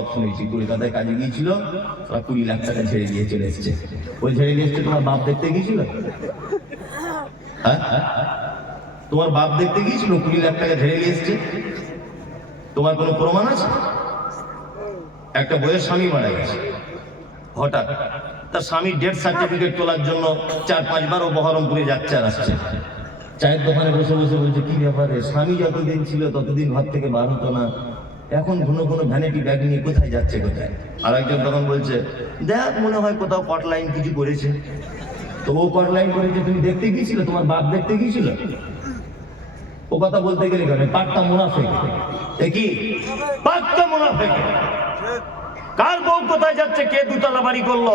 সব শুনেছি। কলকাতায় কাজে গিয়েছিল, 20 লাখ টাকা ঝেড়ে দিয়ে চলে এসছে। ওই ঝেড়ে দিয়ে এসছে তোমার বাপ দেখতে গিয়েছিল? হ্যাঁ, তোমার বাপ দেখতে গিয়েছিল 20 লাখ টাকা ঝেড়ে নিয়ে এসছে? তোমার কোনো প্রমাণ আছে? একটা বইয়ের স্বামী মারা গেছে, হঠাৎ তার স্বামীর ডেথ সার্টিফিকেট তোলার জন্য 4-5 বার ও বহরমপুরে যাচ্ছে আর আসছে। চায়ের দোকানে বসে বসে বলছে, কি ব্যাপারে, স্বামী যতদিন ছিল ততদিন ঘর থেকে বার হতো না, এখন কোনো ভ্যানিটি ব্যাগ নিয়ে কোথায় যাচ্ছে কোথায়? আর একজন তখন বলছে, দেখ মনে হয় কোথাও কট লাইন কিছু করেছে। তো ও কট লাইন করেছে, তুমি দেখতে গিয়েছিল? তোমার বাপ দেখতে গিয়েছিল? ও কথা বলতে গেলে কেন, পাক্কা মুনাফিক। কি পাক্কা মুনাফিক? কার বউ কোথায় যাচ্ছে, কে দুতলা বাড়ি করলো,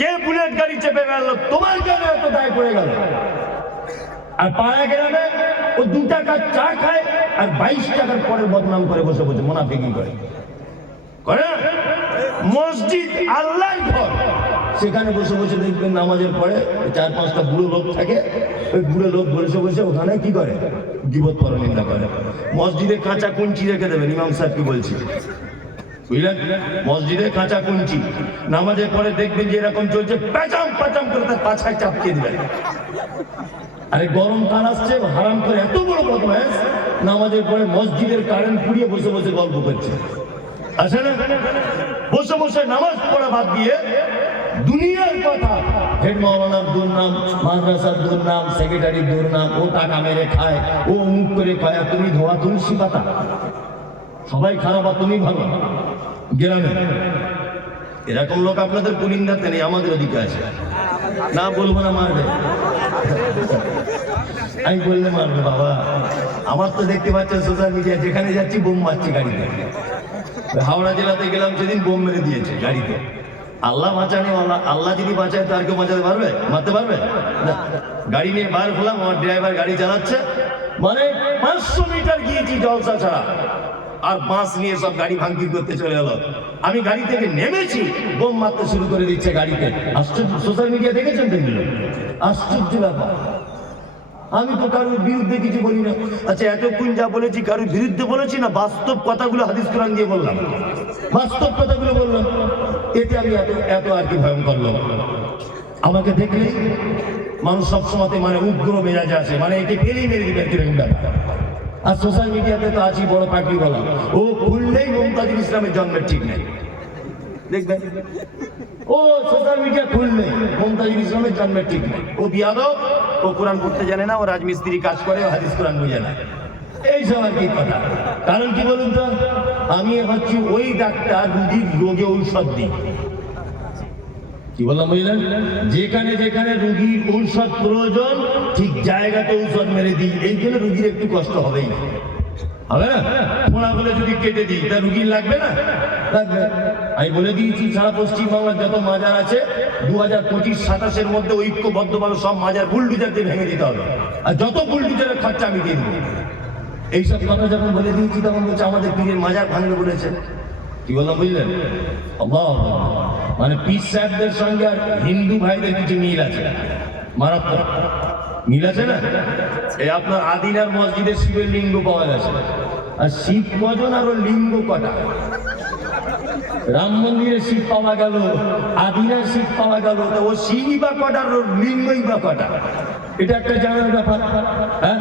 কে বুলেট গাড়ি চেপে গেল, তোমার কেন এত দায় পড়ে গেল? আর পাড়া গ্রামে ও 2 টাকা চা খায় আর 22 টাকার পরে বদনাম করে বসে বসে মুনাফিকি করে। মসজিদ আল্লাহর ঘর, সেখানে বসে বসে দেখবেন নামাজের পরে 4-5টা বুড়ো লোক থাকে, ওই বুড়ো লোক বসে বসে ওখানে কি করে, গীবত পরনিন্দা করে। মসজিদে কাঁচা কুঞ্চি রেখে দেবেন, ইমাম সাহেবকে বলছি, বুঝলেন? মসজিদে কাঁচা কুঞ্চি, নামাজের পরে দেখবেন যে এরকম চলছে, প্যাচাম প্যাচাম করে তার পাছায় চাপকিয়ে দিবেন। আরে গরম কাল আসছে, হারাম করে এত বড় বদমাশ নামাজের পরে মসজিদের কারেন্ট পুড়িয়ে বসে বসে গল্প করছে। আসলে বসে বসে নামাজ পড়া বাদ দিয়ে দুনিয়ার কথা, হেড মাওলানার দুর্নাম, মাদ্রাসার দুর্নাম, সেক্রেটারির দুর্নাম, ও টাকা মেরে খায়, ও মুখ করে খায়, আর তুমি ধোয়া তুলসী পাতা। সবাই খারাপ আর তুমি ভালো। গ্রামে এরকম লোক আপনাদের পুলিন্দাতে নেই, আমাদের ওদিকে আছে। না বলবো না, মারবে। আমি বললে মারবে বাবা। আমার তো দেখতে পাচ্ছেন সোশ্যাল মিডিয়া, যেখানে যাচ্ছি বোম মারছি গাড়িতে। হাওড়া জেলাতে গেলাম সেদিন, বোম মেরে দিয়েছে গাড়িতে। আল্লাহ বাঁচানে, আল্লাহ যদি বাঁচায় তো আর কেউ বাঁচাতে পারবে, মারতে পারবে না। গাড়ি নিয়ে বার হলাম, আমার ড্রাইভার গাড়ি চালাচ্ছে, মানে 500 মিটার গিয়েছি জলসা ছাড়া, আর বাঁশ নিয়ে সব গাড়ি ভাঙচুর করতে চলে গেল। আমি গাড়ি থেকে নেমেছি, বোম মারতে শুরু করে দিচ্ছে গাড়িতে। আশ্চর্য, সোশ্যাল মিডিয়া দেখেছেন তো? আশ্চর্য ব্যাপার। আমি তো কারোর বিরুদ্ধে কিছু বলি না। আচ্ছা, এতক্ষণ যা বলেছি কারোর বিরুদ্ধে বলেছি না? বাস্তব কথাগুলো হাদিস কোরআন দিয়ে বললাম, বাস্তব কথাগুলো বললাম। এতে আমি এত আর কি ভয়ঙ্কর লোক? আমাকে দেখলে মানুষ সবসময় মানে উগ্র মেজাজে আছে, মানে একে ফেলেই মেরে দিবে এরকম ব্যাপার। আর সোশ্যাল মিডিয়াতে তো আছি বড় পাখি বলা, ও খুললেই মুমতাজুল ইসলামের জন্মের ঠিক নেই, দেখবেন? ও সোশ্যাল মিডিয়া খুললে মুমতাজুল ইসলামের জন্মের ঠিক নেই, ও বিয়াদব, ও কোরআন পড়তে জানে না, ও রাজমিস্ত্রি কাজ করে, ও হাদিস কোরআন বুঝে না। এইসব আর কি কথা। কারণ কি বলুন তো, আমি হচ্ছি ওই ডাক্তার, রুগীর রোগে ঔষধ দিই। কি বললাম বুঝলেন? যেখানে যেখানে রুগীর ঔষধ প্রয়োজন, ঠিক জায়গাতে ঔষধ মেরে দিই। এই জন্য রুগীর একটু কষ্ট হবেই, হবে না? ফোনা বলে যদি কেটে দিই, তা রুগীর লাগবে না? লাগবে। আমি বলে দিয়েছি, সারা পশ্চিমবাংলার যত মাজার আছে 2025-27 মধ্যে ঐক্যবদ্ধভাবে সব মাজার বুলডুজার দিয়ে ভেঙে দিতে হবে, আর যত বুলডুজারের খরচা আমি দিয়ে দেবো। এইসব কথা যখন বলে দিয়েছি, তখন বলছে আমাদের পীরের মাজার ভাঙবে বলেছে। কি বললাম বুঝলেন? মানে পীর সাহেবদের সঙ্গে আর হিন্দু ভাইদের কিছু মিল আছে, মারাত্মক মিল আছে না? এই আপনার আদিনার মসজিদে শিবের লিঙ্গ পাওয়া গেছে, আর শিব কজন আর ওর লিঙ্গ কটা? রাম মন্দিরে শিব পাওয়া গেল, আদিনার শিব পাওয়া গেল, তো ও শিবই বা কটা, ওর লিঙ্গই বা কটা? এটা একটা জানার ব্যাপার। হ্যাঁ,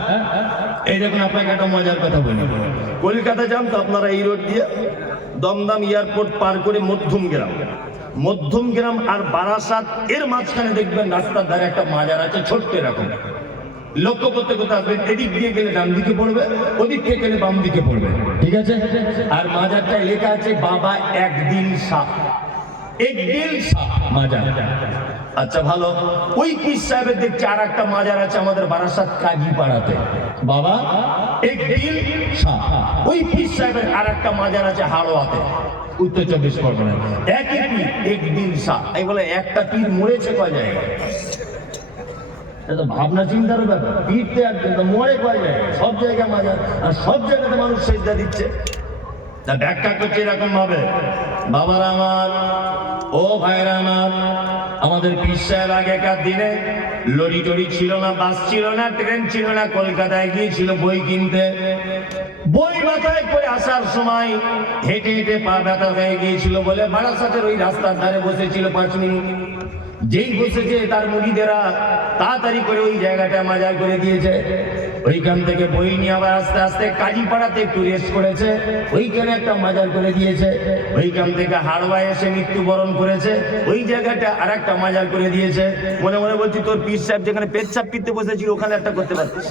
এই দেখুন আপনাকে একটা মজার কথা বলি। কলকাতা যান তো আপনারা এই রোড দিয়ে, দমদম এয়ারপোর্ট পার করে মধ্যমগ্রাম আর বারাসাত এর মাঝখানে দেখবেন রাস্তার ধারে একটা মাজার আছে, ছোট্ট এরকম। লক্ষ্য করতে করতে আসবেন, এদিক দিয়ে গেলে ডান দিকে পড়বে, ওদিক থেকে গেলে বাম দিকে পড়বে, ঠিক আছে? আর মাজারটায় লেখা আছে বাবা একদিন শাহ, একদিন শাহ মাজার। আচ্ছা ভালো, ওই পীর সাহেবের দেখছি আর একটা মাজার আছে আমাদের বারাসাত কাজীপাড়াতে, বাবা একদিন শাহ। ওই পীর সাহেবের আর একটা মাজার আছে হাড়োয়াতে, উত্তর 24 পরগনায়, একই পীর, একদিন শাহ। আমি বলে একটা পীর মরেছে কয় জায়গায়? ভাবনা চিন্তার ব্যাপার। পীর তো একদিন, মরে কয় জায়গায়? সব জায়গায় মাজার, আর সব জায়গাতে মানুষ সেজদা দিচ্ছে। তা ব্যাখ্যা করছে এরকম ভাবে, বাবারা আমার, ও ভাইরা আমার, আমাদের পীর সাহেব আগেকার দিনে লরি টরি ছিল না, বাস ছিল না, ট্রেন ছিল না, কলকাতায় গিয়েছিল বই কিনতে। বই মাথায় করে আসার সময় হেঁটে হেঁটে পা ব্যথা হয়ে গিয়েছিল বলে বারাসাতের ওই রাস্তার ধারে বসেছিল 5 মিনিট। যেই বসেছে তার মুরিদেরা তাড়াতাড়ি করে ওই জায়গাটা মাজার করে দিয়েছে। ওইখান থেকে বই নিয়ে আবার আস্তে আস্তে কাজীপাড়াতে একটু রেস্ট করেছে, ওইখানে একটা মাজার করে দিয়েছে। ওইখান থেকে হাড়ওয়া এসে মৃত্যুবরণ করেছে, ওই জায়গাটা আর একটা মাজার করে দিয়েছে। মনে মনে বলছি তোর পীর সাহেব যেখানে পেচ্ছাপ পিতে বসেছিল ওখানে একটা করতে পারতিস,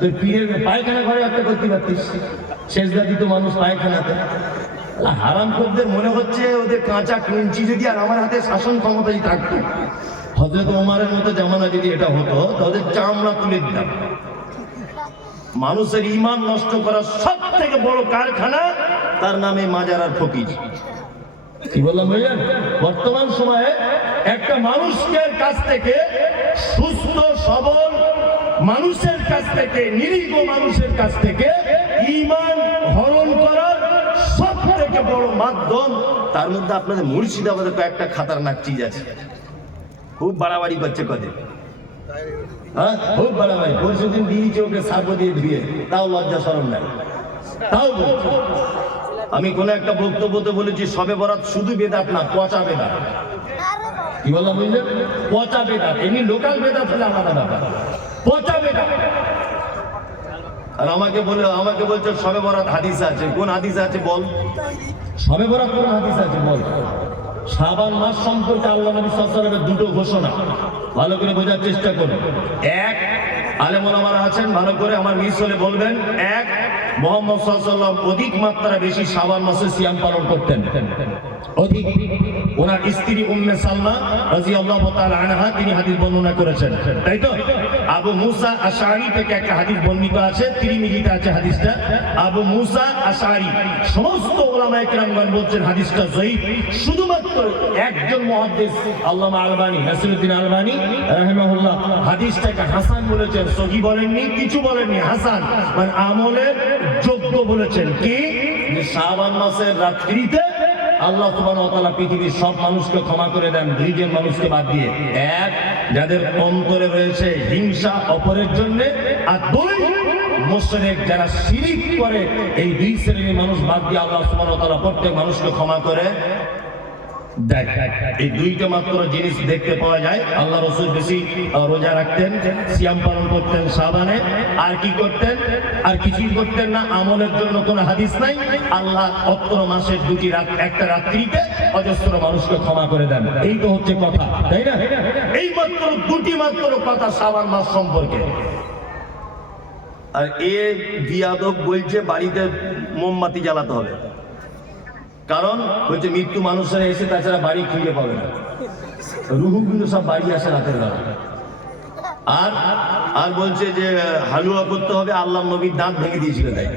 তোর পীরের পায়খানা ঘরে একটা করতে পারতিস, শেষদা দিত মানুষ পায়খানাতে। হারামখোরদের মনে হচ্ছে ওদের কাঁচা কুঞ্চি যদি আর আমার হাতে শাসন ক্ষমতা যদি থাকতো, হযরত ওমরের মতো জামানা যদি এটা হতো তাদের চামড়া তুলে দিতাম। মানুষের ঈমান নষ্ট করার সব থেকে বড় কারখানা তার নামে মাজার আর ফকির। কি বললাম ভাইজান? বর্তমান সময়ে একটা মানুষের কাছ থেকে, সুস্থ সবল মানুষের কাছ থেকে, নিরীহ মানুষের কাছ থেকে ঈমান হরণ করার সব থেকে বড় মাধ্যম। তার মধ্যে আপনাদের মুর্শিদাবাদে কয়েকটা খাতারনাক চিজ আছে, খুব বাড়াবাড়ি করছে কদে, হ্যাঁ খুব বাড়াবাড়ি। পরশুদিন দিয়েছে ওকে সার্ব দিয়ে ধুয়ে, তাও লজ্জা শরম নাই, তাও বলছে। আমি কোন একটা বক্তব্যতে বলেছি সবে বরাত শুধু বেদাত না, পচা বেদাত। কি বললাম বুঝলেন? পচা বেদাত। এমনি লোকাল বেদাত হলে আলাদা ব্যাপার, পচা বেদাত। আর আমাকে বলছে সবে বরাত হাদিস আছে। কোন হাদিস আছে বল? সবে বরাত কোন হাদিস আছে বল? শাবান মাস সম্পর্কে আল্লাহ নবী সাল্লাল্লাহু আলাইহি ওয়াসাল্লামের দুটো ঘোষণা, ভালো করে বোঝার চেষ্টা করুন। এক, আলেম ওলামারা আছেন ভালো করে আমার মিস হলে বলবেন। এক, মুহাম্মদ সাল্লাল্লাহু আলাইহি ওয়াসাল্লাম অধিক মাত্রা বেশি শাবান মাসে সিয়াম পালন করতেন, অধিক। ওনার স্ত্রী উম্মে সালমা রাদিয়াল্লাহু তাআলা আনহা তিনি হাদিস বর্ণনা করেছেন, তাই তো? আবু মুসা আশআরী থেকে একটা হাদিস বর্ণিত আছে, তিরমিজিতে আছে হাদিসটা। আবু মুসা আশআরী, সমস্ত উলামায়ে কেরামগণ বলছেন হাদিসটা যঈফ। শুধুমাত্র একজন মুহাদ্দিস আল্লামা আলবানী, নাসিরউদ্দিন আলবানী রাহিমাহুল্লাহ হাদিসটাকে হাসান বলেছেন, সহিহ বলেননি, কিছু বলেননি, হাসান মানে আমলের যোগ্য বলেছেন। কি? যে শাবান মাসের রাত্রিতে আল্লাহ সুবহানাহু ওয়া তাআলা পৃথিবীর সব মানুষকে ক্ষমা করে দেন, দুইজন মানুষকে বাদ দিয়ে। এক, যাদের অন্তরে রয়েছে হিংসা অপরের জন্য, আর দুই, মুশরিক যারা শিরিক করে। এই দুই শ্রেণীর মানুষ বাদ দিয়ে আল্লাহ সুবহানাহু ওয়া তাআলা প্রত্যেক মানুষকে ক্ষমা করে দেয়। এই দুইটা মাত্র জিনিস দেখতে পাওয়া যায়। আল্লাহ রাসূল বেশি রোজা রাখতেন, সিয়াম পালন করতেন শাবানে। আর কি করতেন? আর কিছুই করতেন না। আমলের জন্য কোনো হাদিস নাই। আল্লাহ অত্র মাসের দুটি রাত, একটা রাত্রিতে অজস্র মানুষকে ক্ষমা করে দেন। এই তো হচ্ছে কথা, তাই না? এই মাত্র দুটি মাত্র কথা শাবান মাস সম্পর্কে। আর এ বিয়াদব বলছে বাড়িতে মোমবাতি জ্বালাতে হবে, কারণ হচ্ছে মৃত্যু মানুষেরা এসে তাছাড়া বাড়ি খুঁজে পাবে না। রুহু কিন্তু সব বাড়ি আসে রাতের বেলা। আর আর বলছে যে হালুয়া করতে হবে, আল্লাহ নবীর দাঁত ভেঙে দিয়েছিল। তাই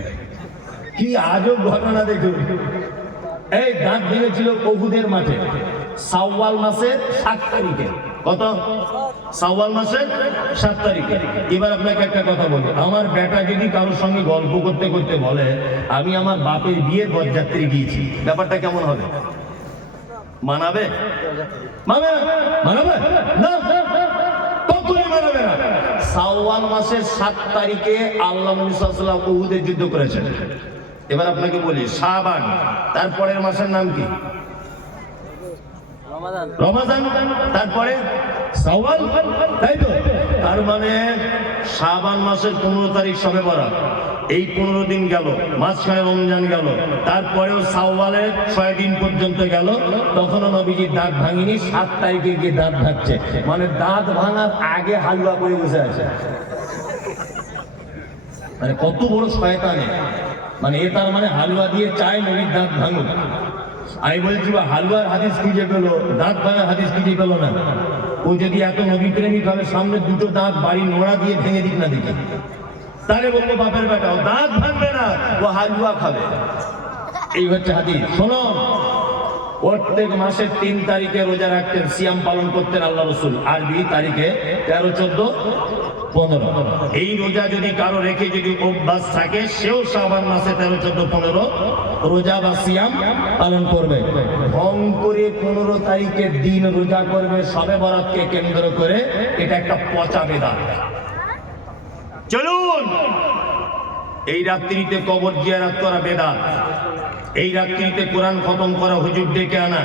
কি আজব ঘটনা দেখুন। এই দাঁত ভেঙেছিল ওহুদের মাঠে শাওয়াল মাসের 7 তারিখে। কত? শাওয়াল মাসের 7 তারিখে। এবার আপনাকে একটা কথা বলি, আমার বেটা যদি কারোর সঙ্গে গল্প করতে করতে বলে আমি আমার বাপের বিয়ের বরযাত্রী গিয়েছি, ব্যাপারটা কেমন হবে? মানাবে? মানাবে না, কখনোই মানাবে না। শাওয়াল মাসের 7 তারিখে আল্লাহ নবী সাল্লাল্লাহু আলাইহি ওয়াসাল্লাম উহুদের যুদ্ধ করেছেন। এবার আপনাকে বলি শাবান, তারপরের মাসের নাম কি? রমাদান, তারপরে শাওয়াল, তাই তো? তার মানে শাবান মাসের 15 তারিখ শবে বরাত, এই 15 দিন গেল, মাঝখানে রমজান গেল, তারপরেও শাওয়ালের 6 দিন পর্যন্ত গেল, তখনও নবীজির দাঁত ভাঙিনি। 7 তারিখে গিয়ে দাঁত ভাঙছে, মানে দাঁত ভাঙার আগে হালুয়া করে বসে আছে। মানে কত বড় শয়তানে! মানে এ তার মানে হালুয়া দিয়ে চায় নবীর দাঁত ভাঙুক। আমি বলছি হালুয়ার হাদিস খুঁজে পেলো, দাঁত ভাঙার হাদিস খুঁজে পেলো না। ও যদি এত নবী প্রেমিক হবে, সামনে দুটো দাঁত বাড়ি নোড়া দিয়ে ভেঙে দিক না দেখি, তাহলে বলবো বাপের বেটা, ও দাঁত ভাঙবে না, ও হালুয়া খাবে। এই হচ্ছে হাদিস। শোনো, প্রত্যেক মাসের 3 তারিখে রোজা রাখতেন, সিয়াম পালন করতেন আল্লাহ রাসূল। আরবি তারিখে 13, 14, 15। এই রোজা যদি কারো রেখে যদি অভ্যাস থাকে, সেও শাবান মাসে 13, 14, 15 রোজা বা সিয়াম পালন করবে। ভং করে 15 তারিখের দিন রোজা করবে শবে বরাতকে কেন্দ্র করে, এটা একটা পচা বেদাত। চলুন এই রাত্রিতে কবর জিয়ারত করা বেদাত, এই রাত্রিতে কোরআন খতম করা, হুজুর ডেকে আনা,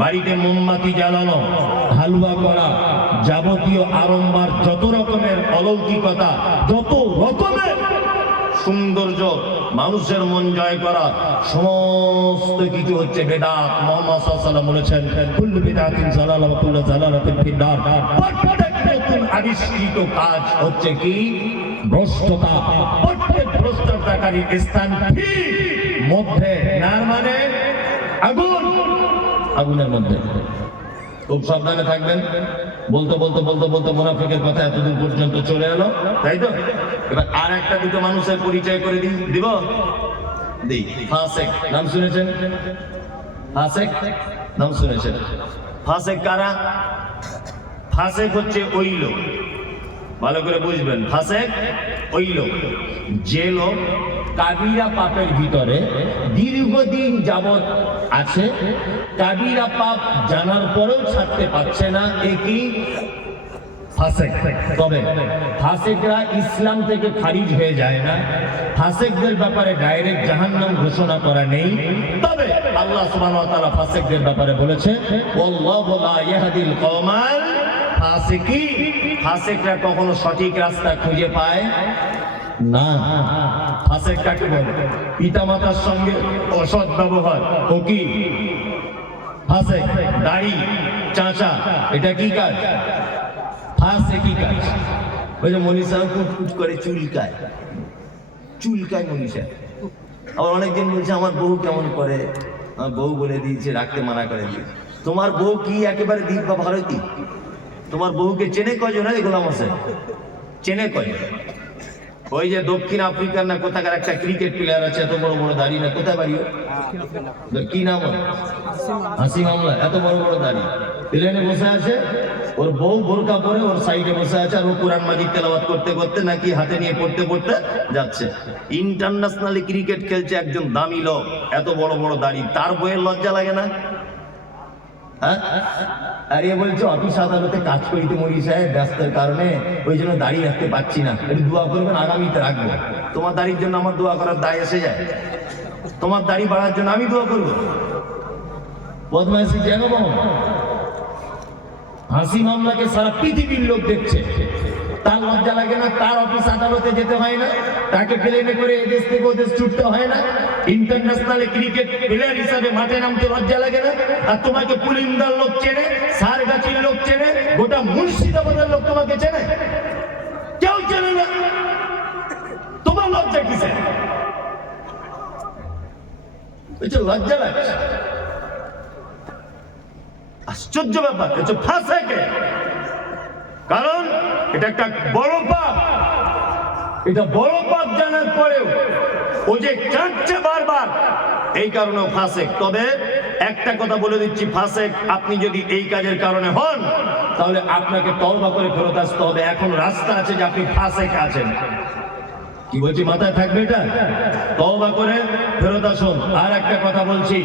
বাড়িতে মোমবাতি জ্বালানো, হালুয়া করা, যাবতীয় আড়ম্বর, যত রকমের অলৌকিকতা, যত রকমের সৌন্দর্য, মানুষের মন জয় করা, সমস্ত কিছু হচ্ছে বেদাত। মুহাম্মদ সাল্লাল্লাহু আলাইহি ওয়াসাল্লাম বলেছেন, কুল্লু বিদআতিন যালালা ওয়া কুল্লু যালালাতিন ফিন-নার। প্রত্যেক নতুন আবিষ্কৃত কাজ হচ্ছে কি? ভ্রষ্টতা। প্রত্যেক ভ্রষ্টতাকারীর স্থান ঠিক মধ্যে, নার মানে আগুন, আগুনের মধ্যে। খুব সাবধানে থাকবেন। বলতে বলতে বলতে বলতে মুনাফিকের কথা এতদূর পর্যন্ত চলে এলো, তাই তো? এবার আর একটা দুটো মানুষের পরিচয় করে দিব। ফাসেক নাম শুনেছেন? ফাসেক নাম শুনেছেন? ফাসেক কারা? ফাসেক হচ্ছে ওই লোক, ভালো করে বুঝবেন, ফাসেক ওই লোক যে লোক কাবিরা পাপের ভিতরে দীর্ঘদিন যাবৎ আছে, কাবিরা পাপ জানার পরেও ছাড়তে পারছে না, একই ফাসেক। তবে ফাসেকরা ইসলাম থেকে খারিজ হয়ে যায় না, ফাসেকদের ব্যাপারে ডাইরেক্ট জাহান্নাম ঘোষণা করা নেই। তবে আল্লাহ সুবহানাহু ওয়া তাআলা ফাসেকদের ব্যাপারে বলেছে, ওয়াল্লাহু লা ইয়াহদিল কওমাল ফাসিকিন। ফাসেকরা কখনো সঠিক রাস্তা খুঁজে পায় না। ফাসেক কাকে বলে? পিতামাতার সঙ্গে অসৎ ব্যবহার, ও কি ফাসেক? দাড়ি চাঁচা, এটা কি কাজ? ফাসেকি কাজ। ওই যে মনীষা কুটকুট করে চুলকায়, চুলকায় মনীষা। আবার অনেকজন বলছে আমার বউ কেমন করে, আমার বউ বলে দিয়েছে, রাখতে মানা করে দিয়েছে। তোমার বউ কি একেবারে দিক বা ভারতী? তোমার বউকে চেনে কজন? গোলাম হোসেন চেনে কজন? ওই যে দক্ষিণ আফ্রিকার না কোথাকার একটা ক্রিকেট প্লেয়ার আছে, এত বড় বড় দাড়ি, না কোথায় বাড়ি, কি নাম? হাসিম আমলা। এত বড় বড় দাড়ি, প্লেনে বসে আছে, ওর বউ বোরকা পরে ওর সাইডে বসে আছে, আর ও কোরআন মাজিদ তেলাওয়াত করতে করতে নাকি হাতে নিয়ে পড়তে পড়তে যাচ্ছে। ইন্টারন্যাশনালি ক্রিকেট খেলছে একজন দামি লোক, এত বড় বড় দাড়ি, তার বইয়ের লজ্জা লাগে না? আর এ বলছে অফিস আদালতে কাজ করিতে মরি সাহেব, ব্যস্তের কারণে ওই জন্য দাড়ি রাখতে পারছি না, একটু দোয়া করবেন, আগামীতে রাখবো। তোমার দাড়ির জন্য আমার দোয়া করার দায় এসে যায়? তোমার দাড়ি বাড়ার জন্য আমি দোয়া করবো? বদমাইশি কেন? হাসি মামলাকে সারা পৃথিবীর লোক দেখছে, তার লজ্জা লাগে না? তার অফিস আদালতে যেতে হয় না? তাকে প্লেনে করে এদেশ থেকে ওদেশ ছুটতে হয় না? ইন্টারন্যাশনাল ক্রিকেট প্লেয়ার হিসাবে মাঠে নামতে লজ্জা লাগে না? আর তোমাকে পুলিন্দার লোক চেনে, সারগাছির লোক চেনে, গোটা মুর্শিদাবাদের লোক তোমাকে চেনে? কেউ চেনে না। তোমার লজ্জা কিসে? লজ্জা লাগছে? আশ্চর্য ব্যাপার। ফাসেকে, কারণ এটা একটা বড় পাপ। এটা বড় পাপ জানার পরেও ও যে কাঁদছে বারবার, এই কারণে ফাসেক। তবে একটা কথা বলে দিচ্ছি, ফাসেক আপনি যদি এই কাজের কারণে হন, তাহলে আপনাকে তওবা করে ফেরত আসতে হবে। এখন রাস্তা আছে যে আপনি ফাসেক আছেন। কি বলছি মাথায় থাকবে এটা? তওবা করে ফেরত আসুন। আর একটা কথা বলছি,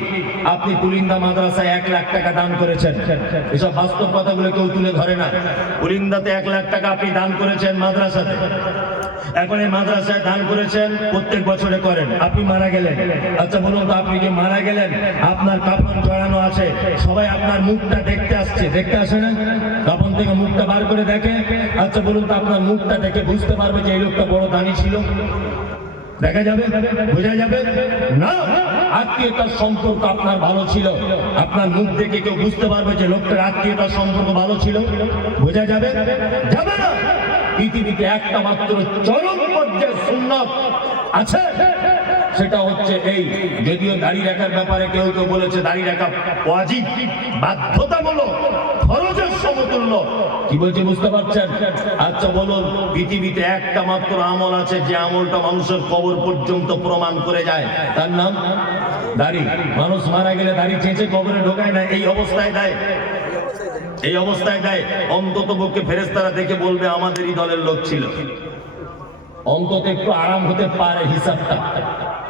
আপনি পুলিন্দা মাদ্রাসায় 1 লাখ টাকা দান করেছেন, এসব বাস্তব কথাগুলো কেউ তুলে ধরে না। পুলিন্দাতে 1 লাখ টাকা আপনি দান করেছেন মাদ্রাসাতে। এখন এই মাদ্রাসায় দান করেছেন, প্রত্যেক বছরে করেন। আপনি মারা গেলেন, আচ্ছা বলুন তো, আপনি যে মারা গেলেন, আপনার কাফন জড়ানো আছে, সবাই আপনার মুখটা দেখতে আসছে, দেখতে আসে না? কাফন থেকে মুখটা বার করে দেখে। আচ্ছা বলুন তো, আপনার মুখটা দেখে বুঝতে পারবে যে এই লোকটা বড় দানি ছিল? দেখা যাবে? বোঝা যাবে না? আত্মীয়তার সম্পর্ক আপনার ভালো ছিল, আপনার মুখ দেখে কেউ বুঝতে পারবে যে লোকটার আত্মীয়তার সম্পর্ক ভালো ছিল? বোঝা যাবে? যাবে না। পৃথিবীতে একটা মাত্র চরম পর্যায়ের সুন্নাত আছে, সেটা হচ্ছে এই। যদিও দাড়ি রাখার ব্যাপারে কেউ কেউ বলেছে দাড়ি রাখা ওয়াজিব, বাধ্যতামূলক, ফরজের সমতুল্য। কি বলছে বুঝতে পারছেন? আচ্ছা বলুন, পৃথিবীতে একটা মাত্র আমল আছে যে আমলটা মানুষের কবর পর্যন্ত প্রমাণ করে যায়, তার নাম দাড়ি। মানুষ মারা গেলে দাড়ি চেঁচে কবরে ঢোকায় না, এই অবস্থায় দেয়, এই অবস্থায় দেয়। অন্তত পক্ষে ফেরেশতারা দেখে বলবে আমাদেরই দলের লোক ছিল। অন্তত একটু আরাম হতে পারে হিসাবটা,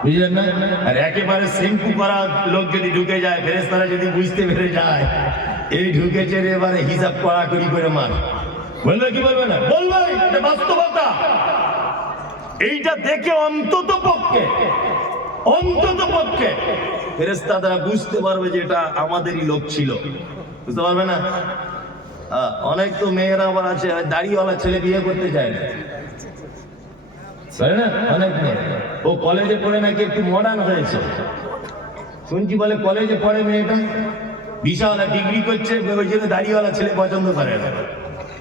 বুঝলেন না? আর একেবারে শ্যাম্পু করা লোক যদি ঢুকে যায়, ফেরেশতারা যদি বুঝতে পেরে যায় এই ঢুকেছে, এবারে হিসাব কড়াকড়ি করে মার, বলবে কি বলবে না? বলবে, এটা বাস্তবতা। এইটা দেখে অন্তত পক্ষে ফেরেশতারা বুঝতে পারবে যে এটা আমাদেরই লোক ছিল। বুঝতে পারবে না? অনেক তো মেয়েরা আবার আছে দাড়িওয়ালা ছেলে বিয়ে করতে চায় না, অনেক মেয়ে। ও কলেজে পড়ে নাকি একটু মডার্ন হয়েছে, শুনছি বলে কলেজে পড়ে মেয়েটা, বিশাল ডিগ্রি করছে, ওই জন্য দাড়িওয়ালা ছেলে পছন্দ করে না।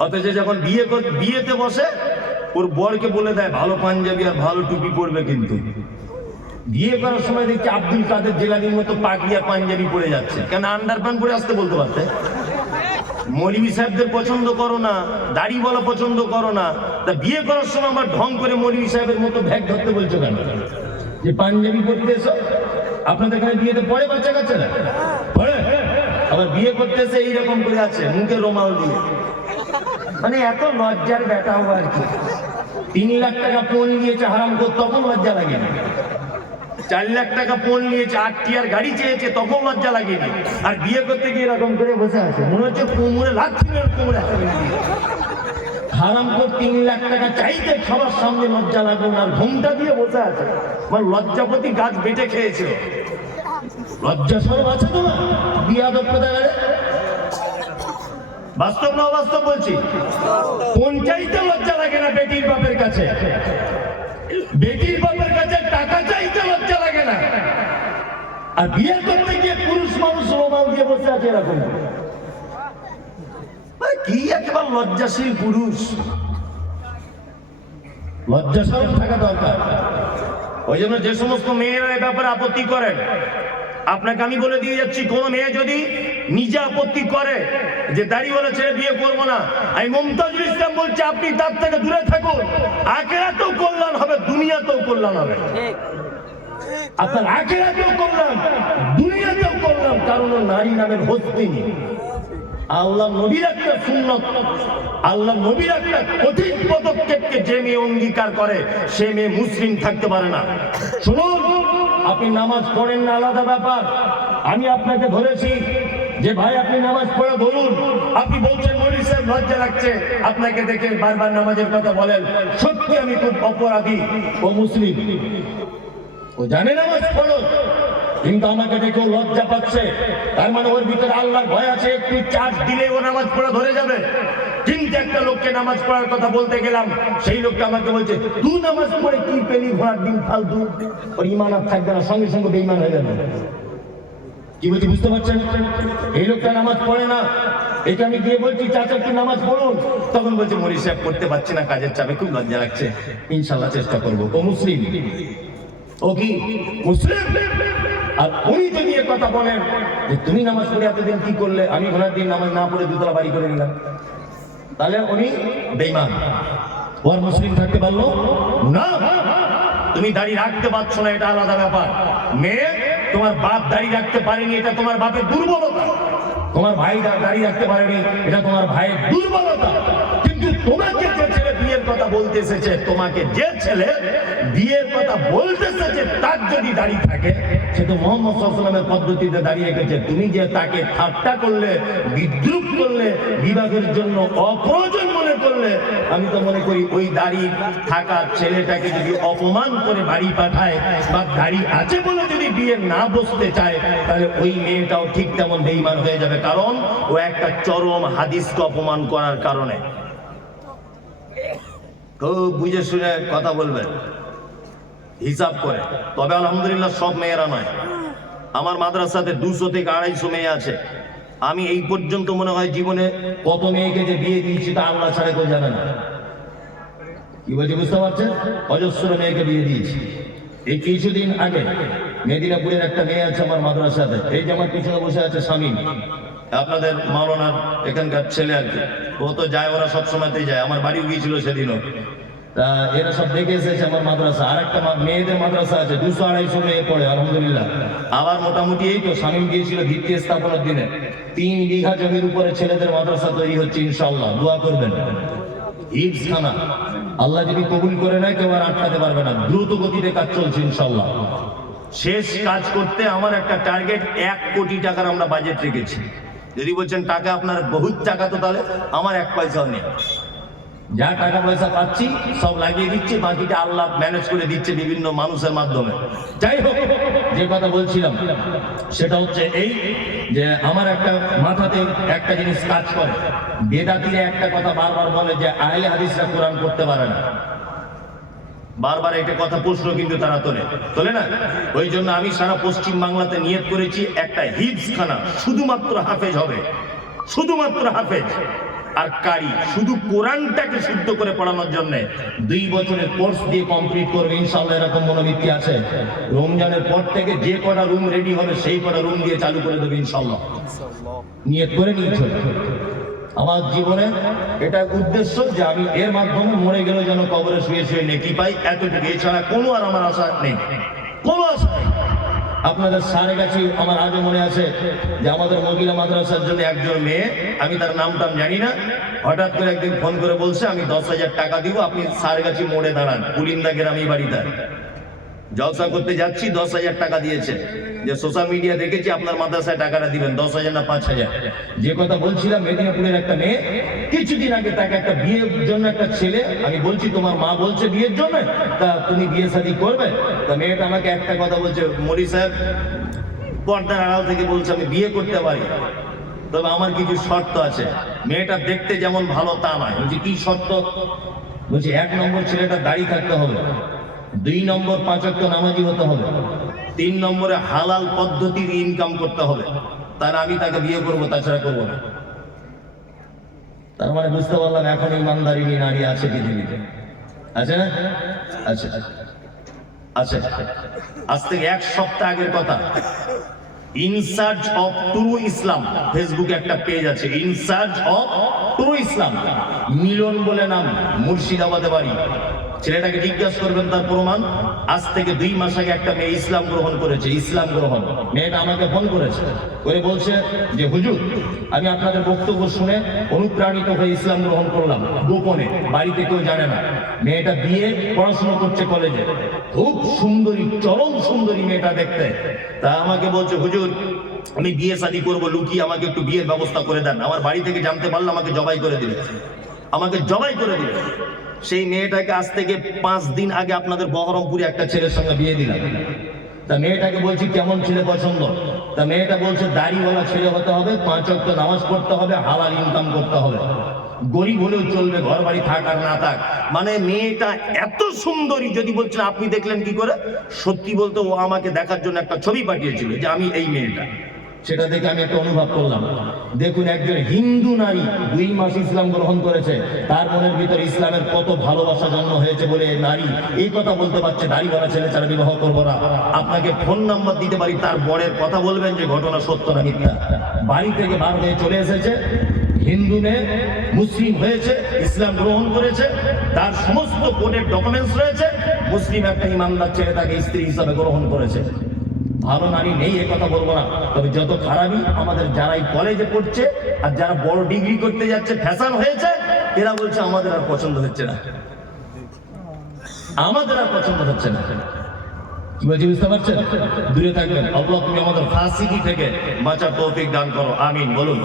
অথচ যখন বিয়েতে বসে ওর বরকে বলে দেয় ভালো পাঞ্জাবি আর ভালো টুপি পরবে, কিন্তু বিয়ে করার সময় দেখছি আব্দুল কাদের জেলানির মতো পাগড়িয়া পাঞ্জাবি পরে যাচ্ছে। কেন আন্ডারপ্যান্ট পরে আসতে বলতে পারতে? মৌলভী সাহেবদের পছন্দ করো না, দাড়িওয়ালা পছন্দ করো না, তা বিয়ে করার সময় আমার ঢং করে মৌলভী সাহেবের মতো ব্যাগ ধরতে বলছো কেন? যে পাঞ্জাবি পরতে এসো, আপনাদের এখানে বিয়েতে পড়ে বাচ্চা কাচ্চারা পড়ে, আবার বিয়ে করতে এসে এইরকম করে আছে মুখে রুমাল দিয়ে, মানে এত লজ্জার ব্যাটা হবো আর কি। 3 লাখ টাকা ফোন নিয়েছে হারাম করে, তখন লজ্জা লাগেনি। 4 লাখ টাকা ফোন নিয়েছে, 8 টিয়ার গাড়ি চেয়েছে, তখন লজ্জা লাগেনি। আর বিয়ে করতে গিয়ে এরকম করে বসে আছে, মনে হচ্ছে কোমরে লাথি মেরে কোমরে হারাম করে 3 লাখ টাকা চাইতে সবার সামনে লজ্জা লাগবে না, আর ঘুমটা দিয়ে বসে আছে। মানে লজ্জাপতি গাছ বেটে খেয়েছে। লজ্জা সরব আছে তোমার? বিয়াদব কোথায়? বাস্তব না অবাস্তব বলছি? কোন চাইতে লজ্জা লাগে না বেটির বাপের কাছে? বেটির বাপের কাছে টাকা চাইতে লজ্জা লাগে না, আর বিয়ে করতে গিয়ে পুরুষ মানুষ রোমাল দিয়ে বসে আছে এরকম। কি একেবারে লজ্জাশীল পুরুষ, লজ্জাশীল থাকা দরকার। ওই জন্য যে সমস্ত মেয়েরা এ ব্যাপারে আপত্তি করেন, আপনাকে আমি বলে দিয়ে যাচ্ছি, কোন মেয়ে যদি নিজে আপত্তি করে যে দাড়িওয়ালা ছেলে বিয়ে করবো না, আমি মুমতাজুল ইসলাম বলছি আপনি তার থেকে দূরে থাকুন। আখিরাতেও কল্যাণ হবে, দুনিয়াতেও কল্যাণ হবে। আপনার আখিরাতেও কল্যাণ, দুনিয়াতেও কল্যাণ, কারণ নারী নামের হস্তি। আল্লাহ নবীর একটা সুন্নত, আল্লাহ নবীর একটা কঠিন পদক্ষেপকে যে মেয়ে অঙ্গীকার করে সে মেয়ে মুসলিম থাকতে পারে না। শুনুন, আপনি নামাজ পড়েন না আলাদা ব্যাপার, আমি আপনাকে ধরেছি যে ভাই আপনি নামাজ পড়ে ধরুন, আপনি বলছেন মৌলভী সাহেব লজ্জা লাগছে, আপনাকে দেখে বারবার নামাজের কথা বলেন, সত্যি আমি খুব অপরাধী। ও মুসলিম, ও জানে নামাজ পড়ো, কিন্তু আমাকে দেখেও লজ্জা পাচ্ছে, তার মানে ওর ভিতরে আল্লাহর ভয় আছে। একটু চার্জ দিলে ও নামাজ পড়া ধরে যাবে। কিন্তু একটা লোককে নামাজ পড়ার কথা বলতে গেলাম, সেই লোকটা আমাকে বলছে তুই নামাজ পড়ে কি পেলি, ঘোড়ার ডিম ফালতু, ওর ইমান আর থাকবে না, সঙ্গে সঙ্গে বেঈমান হয়ে যাবে। কি বলছি বুঝতে পারছেন? এই লোকটা নামাজ পড়ে না, এটা আমি গিয়ে বলছি চাচা একটু নামাজ পড়ুন, তখন বলছে মৌলভী সাহেব করতে পারছি না, কাজের চাপে খুব লজ্জা লাগছে, ইনশাল্লাহ চেষ্টা করবো। ও মুসলিম, ও কি মুসলিম? আর উনি যদি এ কথা বলেন যে তুমি নামাজ পড়ে এতদিন কি করলে, আমি ঘোড়ার দিন নামাজ না পড়ে 2 তলা বাড়ি করে নিলাম, তাহলে উনি বেঈমান। ওর মুসলিম থাকতে পারলো না। তুমি দাড়ি রাখতে পারছো না, এটা আলাদা ব্যাপার। মেয়ে, তোমার বাপ দাড়ি রাখতে পারেনি, এটা তোমার বাপের দুর্বলতা। তোমার ভাই দাড়ি রাখতে পারেনি, এটা তোমার ভাইয়ের দুর্বলতা। কিন্তু তোমাকে যে ছেলে বিয়ের কথা বলতে এসেছে, তোমাকে যে ছেলে বিয়ের কথা বলতে এসেছে, তার যদি দাড়ি থাকে, সে তো মুহাম্মদ সাল্লাল্লাহু আলাইহি ওয়াসাল্লামের পদ্ধতিতে দাঁড়িয়ে রেখেছে। তুমি যে তাকে ঠাট্টা করলে, বিদ্রুপ করলে, বিভাগের জন্য অপ্রয়োজন মনে করলে, আমি তো মনে করি ওই দাড়ি থাকা ছেলেটাকে যদি অপমান করে বাড়ি পাঠায়, বা দাড়ি আছে বলে যদি বিয়ে না বসতে চায়, তাহলে ওই মেয়েটাও ঠিক তেমন বেঈমান হয়ে যাবে, কারণ ও একটা চরম হাদিসকে অপমান করার কারণে। খুব বুঝে শুনে কথা বলবেন, হিসাব করে। তবে আলহামদুলিল্লাহ সব মেয়েরা নয়, আমার মাদ্রাসাতে 200 থেকে 250 মেয়ে আছে। আমি এই পর্যন্ত মনে হয় জীবনে কত মেয়েকে যে বিয়ে দিয়েছি তা আল্লাহ ছাড়া কেউ জানে না। কি বলছি বুঝতে পারছেন? অজস্র মেয়েকে বিয়ে দিয়েছি। এই কিছুদিন আগে মেদিনীপুরের একটা মেয়ে আছে আমার মাদ্রাসাতে, এই যে আমার পিছনে বসে আছে শামীম, আপনাদের মাওলানার এখানকার ছেলে আর কি। ও তো যায়, ওরা সব সময়তেই যায়, আমার বাড়িও গিয়েছিল সেদিনও। তা এরা সব দেখে এসেছে আমার মাদ্রাসা। আর একটা মেয়েদের মাদ্রাসা আছে, 200-250 মেয়ে পড়ে আলহামদুলিল্লাহ। আবার মোটামুটি এই তো শামীম গিয়েছিল ভিত্তি স্থাপনের দিনে, 3 বিঘা জমির উপরে ছেলেদের মাদ্রাসা তৈরি হচ্ছে ইনশাআল্লাহ, দোয়া করবেন। হিফজখানা আল্লাহ যদি কবুল করে নেয়, কেউ আর আটকাতে পারবে না। দ্রুত গতিতে কাজ চলছে ইনশাআল্লাহ। শেষ কাজ করতে আমার একটা টার্গেট 1 কোটি টাকার আমরা বাজেট রেখেছি। যদি বলছেন টাকা আপনার বহুত টাকা, তো তাহলে আমার 1 পয়সাও নেই। যা টাকা পয়সা পাচ্ছি সব লাগিয়ে দিচ্ছি, বাকিটা আল্লাহ ম্যানেজ করে দিচ্ছে বিভিন্ন মানুষের মাধ্যমে। যাই হোক, যে কথা বলছিলাম সেটা হচ্ছে এই যে আমার একটা মাথাতে একটা জিনিস কাজ করে। বেদাতিরা একটা কথা বারবার বলে যে আহলে হাদিসরা কোরআন পড়তে পারে না। বারবার একটা কথা প্রশ্ন কিন্তু তারা তোলে না। ওই জন্য আমি সারা পশ্চিম বাংলাতে নিয়ত করেছি একটা হিফজখানা শুধুমাত্র হাফেজ হবে, শুধুমাত্র হাফেজ আর কারি, শুধু কোরআনটাকে শুদ্ধ করে পড়ানোর জন্য 2 বছরের কোর্স দিয়ে কমপ্লিট করবে ইনশাআল্লাহ। এরকম মনোবৃত্তি আছে। রমজানের পর থেকে যে কটা রুম রেডি হবে সেই কটা রুম দিয়ে চালু করে দেবে ইনশাআল্লাহ। নিয়ত করে নিয়েছে। আমার জীবনে এটা উদ্দেশ্য যে আমি এর মাধ্যমে মরে গেলে যেন কবরে শুয়ে শুয়ে নেকি পাই, এতটুকু। এছাড়া কোনো আর আমার আশা নেই, কোনো আশা নেই। আপনাদের সারে কাছে আমার আজও মনে আছে যে আমাদের মহিলা মাদ্রাসার জন্য একজন মেয়ে, আমি তার নামটা জানি না, হঠাৎ করে একদিন ফোন করে বলছে আমি 10,000 টাকা দিব, আপনি সারে কাছে মোড়ে দাঁড়ান, কুলিন্দা গ্রামে বাড়িতে জলসা করতে যাচ্ছি। 10,000 টাকা দিয়েছে, যে সোশ্যাল মিডিয়া দেখেছি আপনার মাদ্রাসায় টাকাটা দিবেন, 10,000 না 5,000। যে কথা বলছিলাম, মেদিনীপুরের একটা মেয়ে কিছুদিন আগে তাকে একটা বিয়ের জন্য একটা ছেলে, আমি বলছি তোমার মা বলছে বিয়ের জন্য, তা তুমি বিয়ে শাদী করবে? তা মেয়েটা আমাকে একটা কথা বলছে, মৌলী সাহেব পর্দার আড়াল থেকে বলছে আমি বিয়ে করতে পারি, তবে আমার কিছু শর্ত আছে। মেয়েটা দেখতে যেমন ভালো তা নয়। বলছি কি শর্ত? বলছি 1 নম্বর ছেলেটা দাড়ি থাকতে হবে, 2 নম্বর 5 ওয়াক্ত নামাজি হতে হবে, 3 নম্বরে হালাল পদ্ধতির ইনকাম করতে হবে, তাহলে আমি তাকে বিয়ে করবো, তাছাড়া করবো না। তার মানে বুঝতে পারলাম এখন ইমানদারিনী নারী আছে পৃথিবীতে, আছে না? আচ্ছা আচ্ছা, আজ থেকে 1 সপ্তাহ আগের কথা। ইন সার্চ অফ ট্রু ইসলাম, ফেসবুকে একটা পেজ আছে, ইন সার্চ অফ ট্রু ইসলাম। মিলন বলে নাম, মুর্শিদাবাদে বাড়ি। ছেলেটাকে জিজ্ঞাসা করবেন তার প্রমাণ। আজ থেকে 2 মাস আগে একটা মেয়ে ইসলাম গ্রহণ করেছে, ইসলাম গ্রহণ। মেয়েটা আমাকে ফোন করেছে, করে বলছে যে হুজুর আমি আপনাদের বক্তব্য শুনে অনুপ্রাণিত হয়ে ইসলাম গ্রহণ করলাম, গোপনে, বাড়িতে কেউ জানে না। মেয়েটা বিয়ে পড়াশোনা করছে কলেজে, খুব সুন্দরী, চরম সুন্দরী মেয়েটা দেখতে। তা আমাকে বলছে হুজুর আমি বিয়ে শাদী করবো, লুকিয়ে আমাকে একটু বিয়ের ব্যবস্থা করে দেন। আমার বাড়ি থেকে জানতে পারলে আমাকে জবাই করে দিবে, আমাকে জবাই করে দিবে। সেই মেয়েটাকে আজ থেকে 5 দিন আগে আপনাদের বহরমপুরে একটা ছেলের সঙ্গে বিয়ে দিলাম। তা মেয়েটাকে বলছি কেমন ছেলে পছন্দ? তা মেয়েটা বলছে দাড়িওয়ালা ছেলে হতে হবে, 5 ওয়াক্ত নামাজ পড়তে হবে, হালাল ইনকাম করতে হবে, গরিব হলেও চলবে, ঘর বাড়ি থাক আর না থাক। মানে মেয়েটা এত সুন্দরী, যদি বলছেন আপনি দেখলেন কি করে? সত্যি বলতে ও আমাকে দেখার জন্য একটা ছবি পাঠিয়েছিল যে আমি এই মেয়েটা। সেটা দেখে আমি একটা অনুভব করলাম, দেখুন একজন হিন্দু নারী 2 মাস ইসলাম গ্রহণ করেছে, তার মনের ভিতরে ইসলামের কত ভালোবাসা জন্ম হয়েছে বলে নারী এই কথা বলতে পারছে দাড়িওয়ালা ছেলে ছাড়া বিবাহ করবো না। আপনাকে ফোন নাম্বার দিতে পারি, তার বরের কথা বলবেন যে ঘটনা সত্য না মিথ্যা। বাড়ি থেকে বার হয়ে চলে এসেছে, হিন্দু মেয়ে মুসলিম হয়েছে, ইসলাম গ্রহণ করেছে, তার সমস্ত কোর্টের ডকুমেন্টস রয়েছে, মুসলিম একটা ইমানদার ছেলে তাকে স্ত্রী হিসাবে গ্রহণ করেছে। ভালো নারী নেই এ কথা বলবো না, তবে যত খারাপই আমাদের যারাই কলেজে পড়ছে আর যারা বড় ডিগ্রি করতে যাচ্ছে, ফ্যাশন হয়েছে, এরা বলছে আমাদের আর পছন্দ হচ্ছে না, আমাদের আর পছন্দ হচ্ছে না। কি বলছি বুঝতে পারছেন? দূরে থাকবেন। আল্লাহ তুমি আমাদের ফাসিকি থেকে বাঁচার তৌফিক দান করো, আমিন বলুন,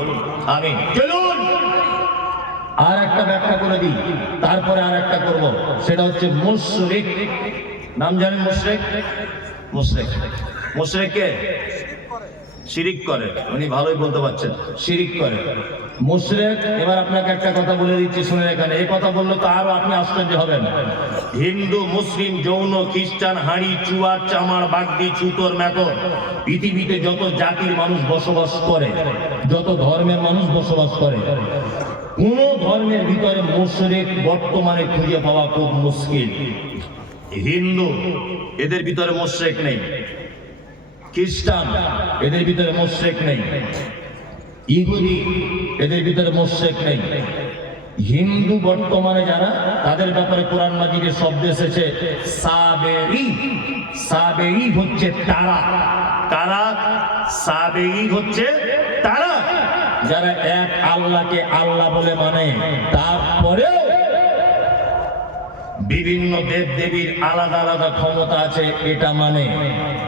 আমিন। চলুন আর একটা ব্যাখ্যা করে দিই, তারপরে আর একটা করব, সেটা হচ্ছে মুশরিক। নাম জানেন মুশরিক? মুশরিক, মুশরিককে শিরিক করে, উনি ভালোই বলতে পারছেন, শিরিক করে মুশরিক। এবার আপনাকে একটা কথা বলে দিচ্ছি, শুনে এখানে। এই কথা বললে তো আরো আপনি আশ্চর্য হবেন। হিন্দু, মুসলিম, জৈন, খ্রিস্টান, হাঁড়ি, চুয়ার, চামার, বাগদি, ছুতর, মেথর, পৃথিবীতে যত জাতির মানুষ বসবাস করে, যত ধর্মের মানুষ বসবাস করে, কোন ধর্মের ভিতরে মুশরিক বর্তমানে খুঁজে পাওয়া খুব মুশকিল। হিন্দু, এদের ভিতরে মুশরিক নেই। খ্রিস্টান, এদের ভিতরে মুশরিক নেই। ইহুদি, এদের ভিতরে মুশরিক নেই। হিন্দু বর্তমানে যারা, তাদের ব্যাপারে কোরআন মাজিদে শব্দ এসেছে সাবেঈ। সাবেঈ হচ্ছে তারা, কারা? সাবেঈ হচ্ছে তারা যারা এক আল্লাহকে আল্লাহ বলে মানে, তারপরেও বিভিন্ন দেব দেবীর আলাদা আলাদা ক্ষমতা আছে এটা মানে,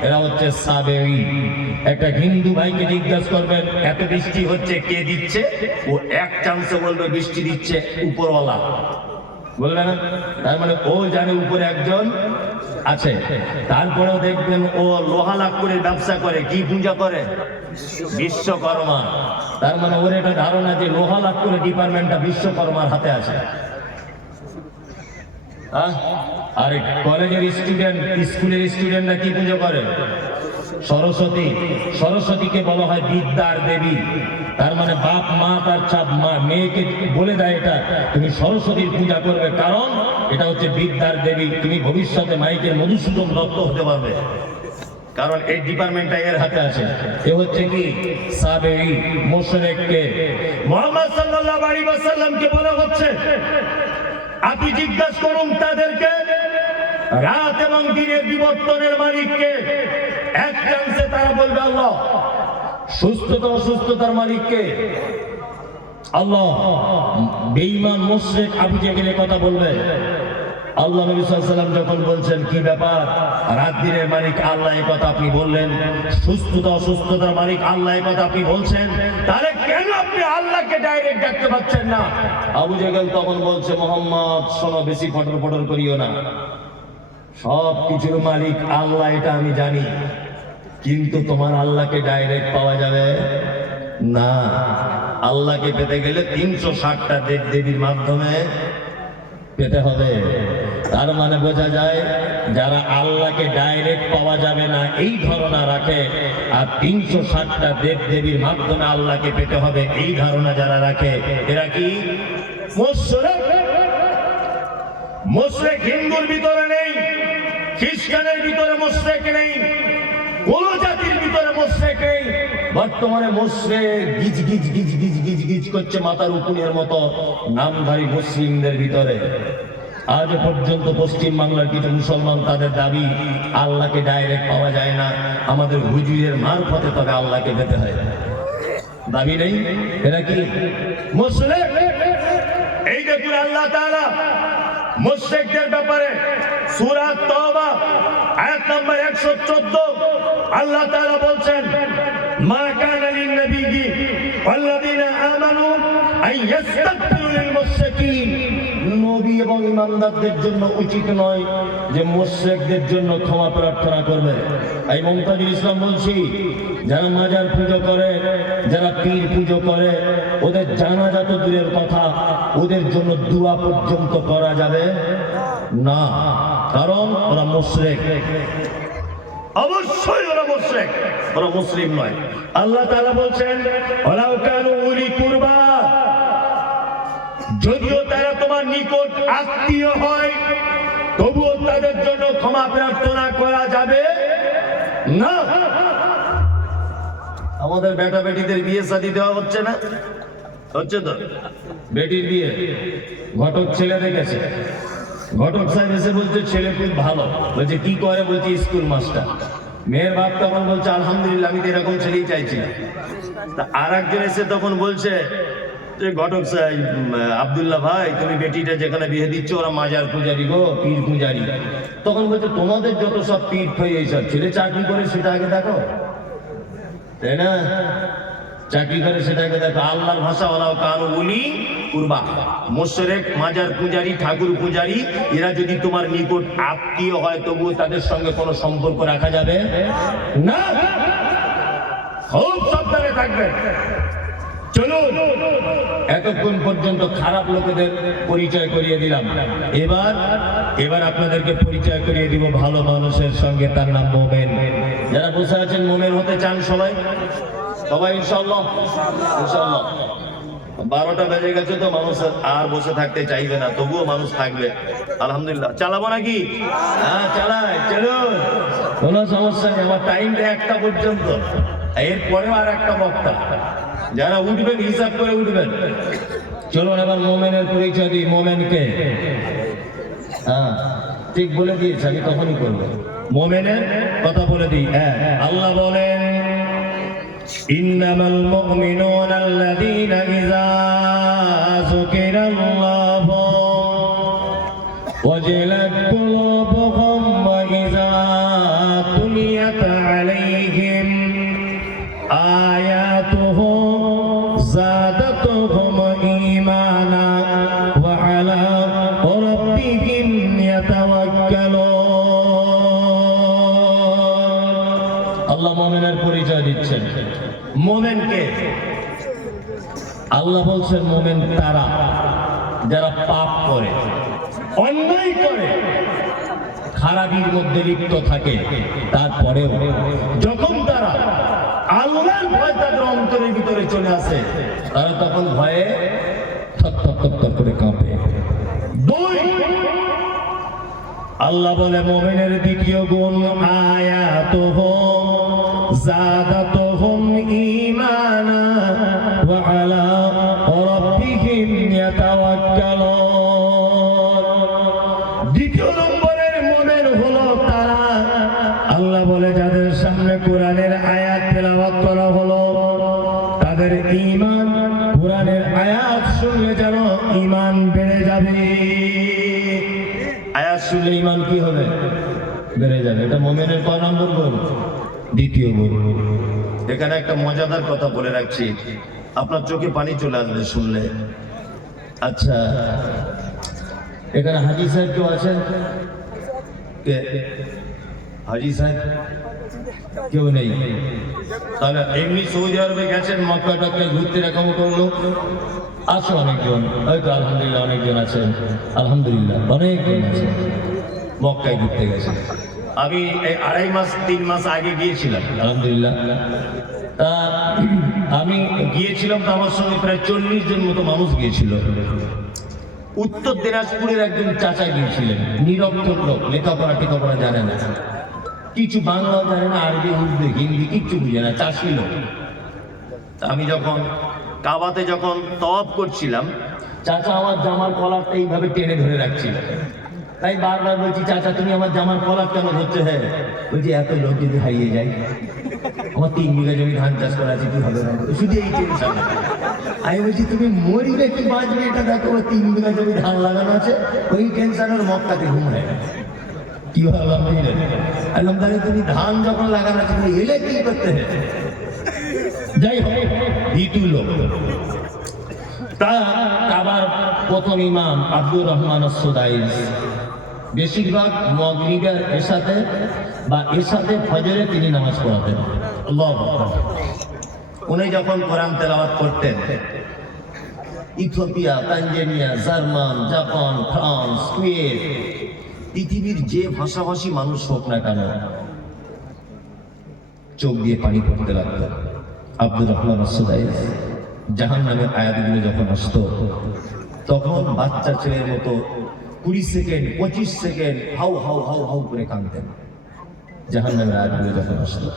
এরা হচ্ছে সাবেঈ। একটা হিন্দু ভাইকে জিজ্ঞাসা করবেন এত বৃষ্টি হচ্ছে কে দিচ্ছে, ও এক চান্সে বলবে বৃষ্টি দিচ্ছে উপরওয়ালা। বলবে না? তার মানে ও জানে উপরে একজন আছে। তারপরেও দেখবেন ও লোহা লাক্কুরের ব্যবসা করে, কি পূজা করে? বিশ্বকর্মা। তার মানে ওর একটা ধারণা যে লোহা লাক্কুরের ডিপার্টমেন্টটা বিশ্বকর্মার হাতে আছে। আর কলেজের স্টুডেন্ট, স্কুলের স্টুডেন্টরা কি পুজো করে? সরস্বতী। সরস্বতীকে বলা হয় বিদ্যার দেবী। তার মানে বাপ মা তার মেয়েকে বলে দেয় এটা তুমি সরস্বতীর পূজা করবে, কারণ এটা হচ্ছে বিদ্যার দেবী, তুমি ভবিষ্যতে মাইকের মধুসূদন দত্ত হতে পারবে, কারণ এই ডিপার্টমেন্টটা এর হাতে আছে। এ হচ্ছে কি সাবেঈ মুশরিককে মুহাম্মদ সাল্লাল্লাহু আলাইহি ওয়াসাল্লামকে বলা হচ্ছে আপনি জিজ্ঞাসা করুন তাদেরকে রাত এবং দিনের বিবর্তনের মালিককে। এক চান্সে তারা বলবে আল্লাহ। সুস্থতা অসুস্থতার মালিককে আল্লাহ। বেঈমান মুশরিক আবু জেহেলের কথা বলবে। আল্লাহ নবী সাল্লাল্লাহু আলাইহি ওয়াসাল্লাম যখন বলছেন কি ব্যাপার, রাত দিনের মালিক আল্লাহ, এই কথা আপনি বললেন, সুস্থতা অসুস্থতার মালিক আল্লাহ, এই কথা আপনি বলছেন, তাহলে কেন আপনি আল্লাহকে ডাইরেক্ট ডাকতে পারছেন না? আবু জেহেল তখন বলছে মুহাম্মদ শোনো, বেশি ফটর ফটর করিও না, সব কিছুর মালিক আল্লাহ এটা আমি জানি, কিন্তু তোমার আল্লাহকে ডাইরেক্ট পাওয়া যাবে না। আল্লাহকে পেতে গেলে 360টা দেব দেবীর মাধ্যমে পেতে হবে। তার মানে বোঝা যায় যারা আল্লাহকে ডাইরেক্ট পাওয়া যাবে না এই ধারণা রাখে, আর 360টা দেব দেবীর মাধ্যমে আল্লাহকে পেতে হবে এই ধারণা যারা রাখে, এরা কি মুশরিক। মুশরিক হিন্দুর ভিতরে নেই, খ্রিস্টানের ভিতরে মুশরিক নেই, কোন জাতির ভিতরে মুশরিক নেই। বর্তমানে মুশরিক গিজ গিজ গিজ গিজ গিজ গিজ করছে মাথার উকুনের মতো নামধারী মুসলিমদের ভিতরে। আজ পর্যন্ত পশ্চিম বাংলার কিছু মুসলমান তাদের দাবি আল্লাহকে ডাইরেক্ট পাওয়া যায় না, আমাদের হুজুরের মারফতে তবে আল্লাহকে পেতে হয়, দাবি নেই। এরা কি মুশরিক? এই দেখুন আল্লাহ তাআলা মুশরিকদের ব্যাপারে সূরা তাওবা আয়াত নম্বর 114 আল্লাহ তাআলা বলছেন মা কানা লিন নবিয়্যি ওয়াল্লাযীনা আমানু আন ইস্তাগফিরু লিল মুশরিকিন। নবী এবং ইমানদারদের জন্য উচিত নয় যে মুশরিকদের জন্য ক্ষমা প্রার্থনা করবে। এই মুমতাজুল ইসলাম বলছি, যারা মাজার পুজো করে, যারা পীর পুজো করে, ওদের জানাজা তো দূরের কথা, ওদের জন্য দোয়া পর্যন্ত করা যাবে না, কারণ ওরা মুশরিক। অবশ্যই ওরা মুশরিক, ওরা মুসলিম নয়। আল্লাহ তাআলা বলছেন ওয়ালাউ কানু উলি কুরবা, যদিও তারা তোমার নিকট আত্মীয় হয় তবুও তাদের জন্য ক্ষমা প্রার্থনা করা যাবে না। আমাদের বেটা বেটিদের বিয়ে শাদী দেওয়া হচ্ছে না? হচ্ছে তো। বেটির বিয়ে ঘটক ছেলে দেখেছে, ঘটক সাহেব এসে বলছে ছেলে খুব ভালো, বলছে কি করে, বলছে স্কুল মাস্টার। মেয়ের বাপ তখন বলছে আলহামদুলিল্লাহ, আমি তো এরকম ছেলেই চাইছি। তা আর একজন এসে তখন বলছে যে ঘটক সাহেব আব্দুল্লাহ ভাই, তুমি বেটিটা যেখানে বিয়ে দিচ্ছ ওরা মাজার পূজারি গো, পীর পূজারি। তখন বলছে তোমাদের যত সব পীর হয়ে এইসব, ছেলে চাকরি করে সেটা আগে দেখো, তাই না? চাকরি করে সেটাকে দেখো। আল্লাহর ভাষা ওলাও কানু উলি কুরবা, মুশরিক মাজার পূজারি ঠাকুর পূজারি এরা যদি তোমার নিকট আত্মীয় হয় তবুও তাদের সঙ্গে কোনো সম্পর্ক রাখা যাবে না, খুব সাবধানে থাকবেন। চলুন, এতক্ষণ পর্যন্ত খারাপ লোকেদের পরিচয় করিয়ে দিলাম, এবার আপনাদেরকে পরিচয় করিয়ে দিব ভালো মানুষের সঙ্গে, তার নাম মোমেন। যারা বসে আছেন মোমেন হতে চান সবাই সবাই ইনশাআল্লাহ। ইনশাআল্লাহ 12টা বেজে গেছে তো মানুষ আর বসে থাকতে চাইবে না, তবুও মানুষ থাকবে আলহামদুলিল্লাহ। চালাবো নাকি? হ্যাঁ চালাই, চলুন, কোনো সমস্যা নেই। আমার টাইমটা 1টা পর্যন্ত, এরপরেও আর একটা বক্তা, যারা উঠবেন হিসাব করে উঠবেন। চলুন এবার মোমেনের পরিচয় দিই। মোমেনকে হ্যাঁ ঠিক বলে দিয়েছে, আমি তখনই করবো। মোমেনের কথা বলে দিই। আল্লাহ বলেন ইন্নামাল মুমিনুনা আল্লাযীনা ইযা যুকিরাল্লাহু ওয়াজিলাত কুলুবুহুম ওয়া ইযা তুলিয়াত আলাইহিম আয়াতুহু যাদাতুহুম ঈমানা ওয়া আলা দিচ্ছেন। মোমেনকে আল্লাহ বলছেন মোমেন তারা যারা পাপ করে, অন্যায় করে, খারাপির মধ্যে লিপ্ত থাকে, তারপরেও যখন তারা আল্লাহর ভয় তাদের অন্তরের ভিতরে চলে আসে, তারা তখন ভয়ে থর করে কাঁপে। দুই, আল্লাহ বলে মোমেনের দ্বিতীয় গুণ আয়াতুহুম জাদাতুহুম ঈমানা ওয়া আলা রাব্বিহিম ইয়াতাওয়াক্কালুন। দ্বিতীয় নম্বরের মোমেন হলো তারা, আল্লাহ বলে যাদের সামনে কোরআনের আয়াত তেলাওয়াত করা হলো, তাদের ঈমান কোরআনের আয়াত শুনলে যেন ঈমান বেড়ে যাবে। আয়াত শুনলে ঈমান কি হবে? বেড়ে যাবে। এটা মুমিনের কয় নম্বর গুণ? দ্বিতীয় গুণ। এখানে একটা মজাদার কথা বলে রাখছি, আপনার চোখে পানি চলে আসবে শুনলে। আচ্ছা, এখানে হাজী সাহেব কেউ আছেন? কে হাজী সাহেব? কেউ নেই? তাহলে এমনি সৌদি আরবে গেছেন, মক্কা টক্কা ঘুরতে এরকম করলো, আছে অনেকজন, হয়তো আলহামদুলিল্লাহ অনেকজন আছেন, আলহামদুলিল্লাহ অনেকজন আছেন মক্কায় ঘুরতে গেছেন। আমি এই 2.5 মাস আগে গিয়েছিলাম, আলহামদুলিল্লাহ। তা আমি গিয়েছিলাম, তো আমার সঙ্গে প্রায় 40 জন মতো মানুষ গিয়েছিল। উত্তর দিনাজপুরের একজন চাচা গিয়েছিলেন, নিরক্ষর লোক, লেখাপড়া টেখাপড়া জানে না, কিছু বাংলাও জানে না, আরবি উর্দু হিন্দি কিচ্ছু বুঝে না, চাষি লোক। আমি যখন কাবাতে যখন তওয়াফ করছিলাম, চাচা আমার জামার কলারটা এইভাবে টেনে ধরে রাখছিল। তাই বারবার বলছি, চাচা তুমি আমার জামার কলার কেন ধরছো? হ্যাঁ, বলছি এত লোক যদি হারিয়ে যায়, আমার 3 বিঘা জমি ধান চাষ করা আছে, কি হবে? শুধু এই টেনশন। আমি বলছি তুমি মরিবে কি বাঁচবে এটা দেখো, 3 বিঘা জমি ধান লাগানো আছে, ওই টেনশনের মক্কাতে ঘুম হয় না। কি ভাবলাম তাহলে তুমি ধান যখন লাগানো আছে, তুমি এলে কি করতে? যাই হোক, দ্বিতীয় লোক তা আবার প্রথম ইমাম আব্দুর রহমান আস-সুদাইস, বেশিরভাগ মাগরিবের এশাতে ফজরে তিনি নামাজ পড়াতেন। আল্লাহু আকবার। উনি যখন কোরআন তেলাওয়াত করতেন, Ethiopia, Tanzania, German, Japan, France, Kuwait, পৃথিবীর যে ভাষাভাষী মানুষ হোক না কেন, চোখ দিয়ে পানি পড়তে লাগতো। আব্দুর রহমান আস-সুদাইস জাহান্নামের আয়াতগুলো যখন আসতো, তখন বাচ্চা ছেলের মতো 20 second 25 second how how how how করে কাঁদতেন। জাহান্নামের আয়াতগুলো যখন আসতো,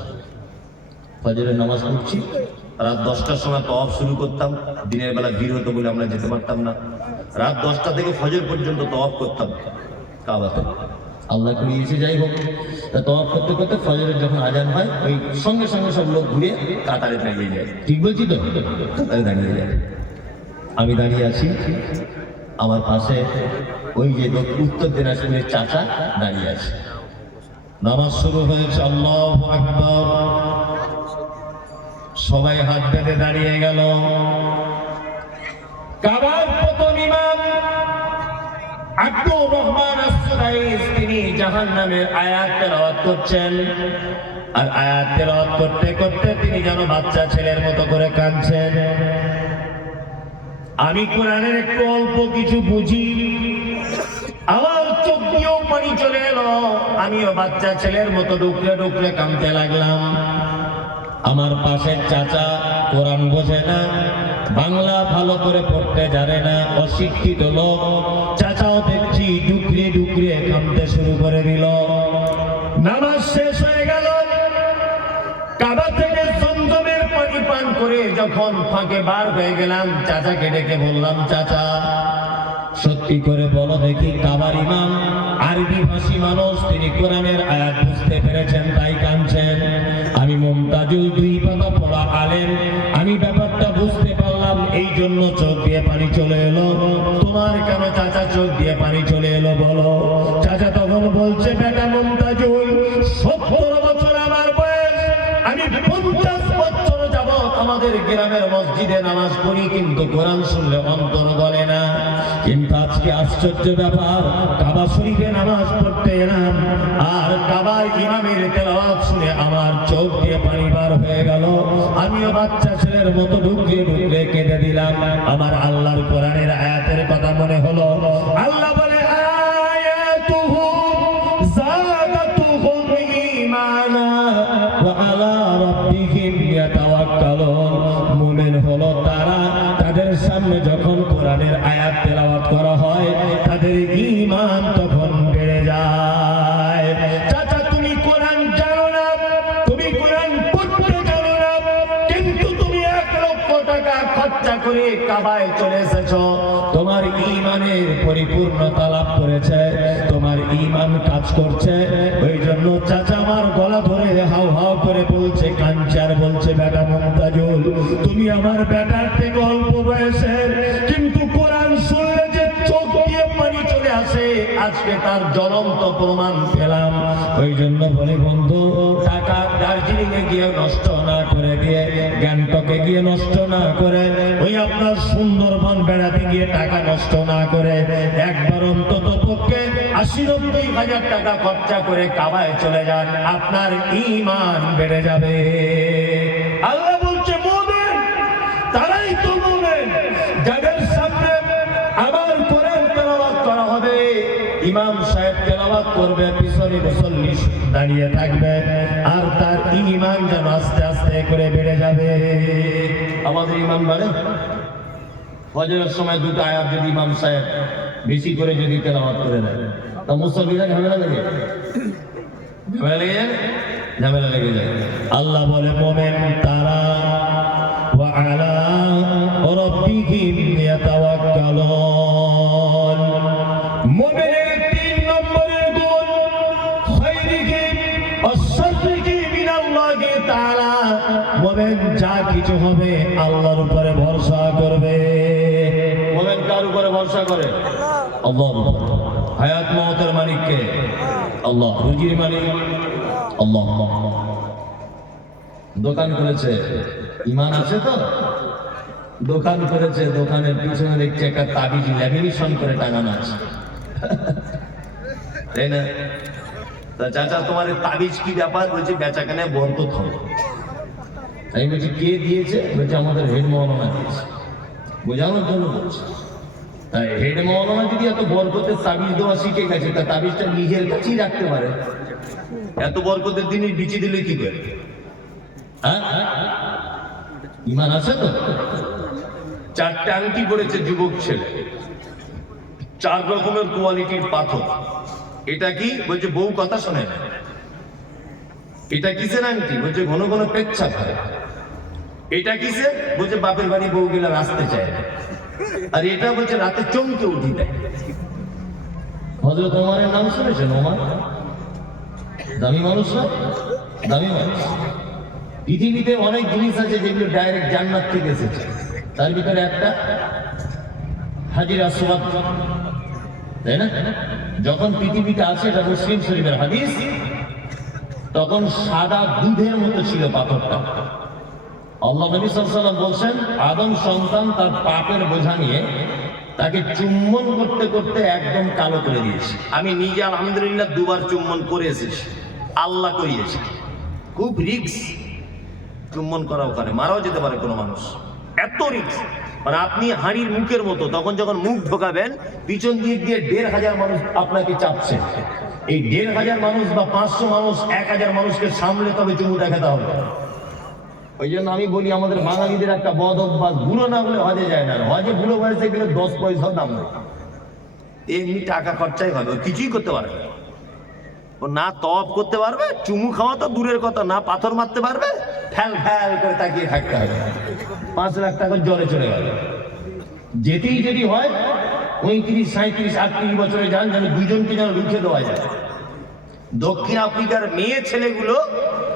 ফজরের নামাজ পড়ছি, রাত 10টার সময় তওয়াফ শুরু করতাম। দিনের বেলা ভিড় হতো বলে আমরা যেতে পারতাম না। রাত 10টা থেকে ফজর পর্যন্ত তওয়াফ করতাম কাবাতে। আল্লাহ করিয়েছে, যাই হোক। তা তওয়াফ করতে করতে ফজরের যখন আজান হয়, ওই সঙ্গে সঙ্গে সব লোক ঘুরে কাতারে দাঁড়িয়ে যায়। ঠিক বলছি তো? কাতারে দাঁড়িয়ে যায়। আমি দাঁড়িয়ে আছি, আমার পাশে ওই যে উত্তর দিনাজপুরের চাচা দাঁড়িয়ে আছে। নামাজ শুরু হয়েছে, আল্লাহু আকবার। সবাই হাত পেতে দাঁড়িয়ে গেল। কাবার প্রথম ইমাম আব্দুর রহমান আস-সুদাইস তিনি জাহান্নামের আয়াত তেলাওয়াত করছেন, আর আয়াত তেলাওয়াত করতে করতে তিনি যেন বাচ্চা ছেলের মতো করে কাঁদছেন। আমি কোরআনের একটু অল্প কিছু বুঝি, আমার চোখ দিয়েও পানি চলে এলো। আমিও বাচ্চা ছেলের মতো ডুকরে ডুকরে কাঁদতে লাগলাম। আমার পাশের চাচা কোরআন বোঝে না, বাংলা ভালো করে পড়তে জানে না, অশিক্ষিত লোক। চাচাও দেখছি ডুকরে ডুকরে কাঁদতে শুরু করে দিল। নামাজ শেষ হয়ে গেল। কাবা থেকে জমজমের পানি পান করে যখন ফাঁকে বার হয়ে গেলাম, চাচাকে ডেকে বললাম, চাচা সত্যি করে বলো দেখি, কাবার ইমাম আরবি ভাষী মানুষ, তিনি কোরআনের আয়াত বুঝতে পেরেছেন তাই কাঁদছেন। আমি মুমতাজুল 2 পাতা পড়া আলেম, আমি ব্যাপারটা বুঝতে পারলাম, এই জন্য চোখ দিয়ে পানি চলে এলো। তোমার কেন চাচা চোখ দিয়ে পানি চলে এলো বলো? চাচা তখন বলছে, বেটা মুমতাজুল, 70 বছর আমার বয়স, আমি 50 বছর যাবত আমাদের গ্রামের মসজিদে নামাজ পড়ি, কিন্তু কোরআন শুনলে অন্তর বলে না। কিন্তু আজকে আশ্চর্য ব্যাপার, কাবা শরীফে নামাজ পড়তে এলাম, আর কাবার ইমামের তেলাওয়াত শুনে আমার চোখ দিয়ে পানি বার হয়ে গেল। আমিও বাচ্চা ছেলের মতো ঢুকিয়ে ঢুকলে কেঁদে দিলাম। আমার আল্লাহর কোরআনের আয়াতের কথা মনে হলো। আল্লাহ বলে, আয়াতুহু যাদাতুহুম ঈমানা ওয়া আলা রাব্বিহিম ইয়াতাওয়াক্কালুন। মুমিন হলো তারা, তাদের সামনে যখন কোরআনের আয়াত তেলাওয়াত করা হয় তাদের ঈমান তখন বেড়ে যায়। চাচা, তুমি কোরআন জানো না, তুমি কোরআন পড়তে জানো না, কিন্তু তুমি 1 লক্ষ টাকা খরচা করে কাবায় চলে এসেছো। তোমার ঈমানের পরিপূর্ণতা লাভ করেছে, তোমার ঈমান কাজ করছে। ওই জন্য চাচা আমার গলা ধরে হাউ হাউ করে বলছে, কাঞ্চার বলছে, বেটা মুমতাজুল, তুমি আমার বেটার থেকে অল্প বয়সের, কিন্তু কোরআন শুনলে যে চোখ দিয়ে পানি চলে আসে, আজকে তার জ্বলন্ত প্রমাণ পেলাম। ওই জন্য বলি বন্ধু, টাকা দার্জিলিং এ গিয়ে নষ্ট না করে দিয়ে, গ্যাংটকে গিয়ে নষ্ট না করে, ওই আপনার সুন্দরবন বেড়াতে গিয়ে টাকা নষ্ট না করে, একবার অন্তত পক্ষে 80-90 হাজার টাকা খরচা করে কাবায় চলে যান, আপনার ঈমান বেড়ে যাবে। আল্লাহ বলছে, মুমিন তারাই তো মুমিন যাদের সামনে আবার কোরআন তেলাওয়াত করা হবে, ইমাম সাহেব তেলাওয়াত করবে, পিছনে মুসল্লি দাঁড়িয়ে থাকবে, আর তার ঈমান যেন আস্তে আস্তে করে বেড়ে যাবে। আমাদের ঈমান বাড়ে। ফজরের সময় 2টা আয়াত যদি ইমাম সাহেব বেশি করে যদি তেলাওয়াত করে দেয়, তা মুসল্লিরা ঝামেলা লেগে যায়। আল্লাহ বলে, মুমিন তারা ওয়া আলা রাব্বিহিম ইয়াতাওয়াক্কালুন। মুমিনের 3 নম্বরের গুণ, খায়রিহিম ওয়াশাররিহিম মিনাল্লাহি তাআলা। মুমিন যা কিছু হবে আল্লাহর উপরে ভরসা করবে। মুমিন কার উপরে ভরসা করে? আল্লাহর উপরে। হায়াত মওতের মালিক কে? আল্লাহ। রুজির মালিক আল্লাহ। দোকান করেছে, ঈমান আছে তো? দোকান করেছে, দোকানের পিছনে দেখছে একটা তাবিজ ল্যামিনেশন করে টাঙানো আছে, তাই না? তা চাচা, তোমার তাবিজ কি ব্যাপার? বলছে, বেচাকেনে বরকত হবে। আমি বলছি, কে দিয়েছে? বলছে, আমাদের হেড মৌলানা দিয়েছে। বোঝানোর জন্য বলছে। তাই হেড মৌলানা যদি এত বরকতের তাবিজ দেওয়া শিখে গেছে, তা তাবিজটা নিজের কাছেই রাখতে পারে। এত বরকতের দিনে বিচি দিলে কি করে? ঈমান আছে তো? 4টে আংটি পড়েছে যুবক ছেলে, 4 রকমের কোয়ালিটির পাথর। এটা কি? বলছে, বউ কথা শোনে না। এটা কিসের আংটি? বলছে, ঘন ঘন পেচ্ছাপ হয়। এটা কিসের? বলছে, বাপের বাড়ি বউ গেলে আসতে চায় না। আর এটা বলছে, রাতে চমকে উঠি দেয়। হযরত ওমরের নাম শুনেছেন? ওমর দামি মানুষ না? দামি মানুষ। পৃথিবীতে অনেক জিনিস আছে যেগুলো ডাইরেক্ট জান্নাত থেকে এসেছে, তার ভিতরে একটা হাজির আসওয়াদ, তাই না? যখন পৃথিবীতে আসে, এটা মুসলিম শরীফের হাদিস, তখন সাদা দুধের মতো ছিল পাথরটা। আল্লাহ নবী সাল্লাল্লাহু আলাইহি ওয়াসাল্লাম বলছেন, আদম সন্তান তার পাপের বোঝা নিয়ে তাকে চুম্বন করতে করতে একদম কালো করে দিয়েছে। আমি নিজে আলহামদুলিল্লাহ 2বার চুম্বন করে এসেছি, আল্লাহ করিয়েছে। খুব রিস্ক চুম্বন করা, ওখানে মারাও যেতে পারে কোনো মানুষ, এত রিস্ক। মানে আপনি হাঁড়ির মুখের মতো, তখন যখন মুখ ঢোকাবেন, পিছন দিক দিয়ে 1,500 মানুষ আপনাকে চাপছে। এই 1,500 মানুষ বা 500 মানুষ, 1000 মানুষকে সামলে তবে চুমুটা খেতে হবে। ওই জন্য আমি বলি, আমাদের বাঙালিদের একটা বদ অভ্যাস, বুড়ো না হলে হজে যায় না। হজে বুড়ো বয়সে গেলে 10 পয়সার দাম নেই, এমনি টাকা খরচাই হবে, কিছুই করতে পারবে না। ও না তওয়াব করতে পারবে, চুমু খাওয়া তো দূরের কথা, না পাথর মারতে পারবে, ফ্যাল ফ্যাল করে তাকিয়ে থাকতে হবে। 5 লাখ টাকা জলে চলে গেল। যেতেই যদি হয় 35, 37, 38 বছরে যান, যেন 2জনকে যেন রুখে দেওয়া যায়। দক্ষিণ আফ্রিকার মেয়ে ছেলেগুলো,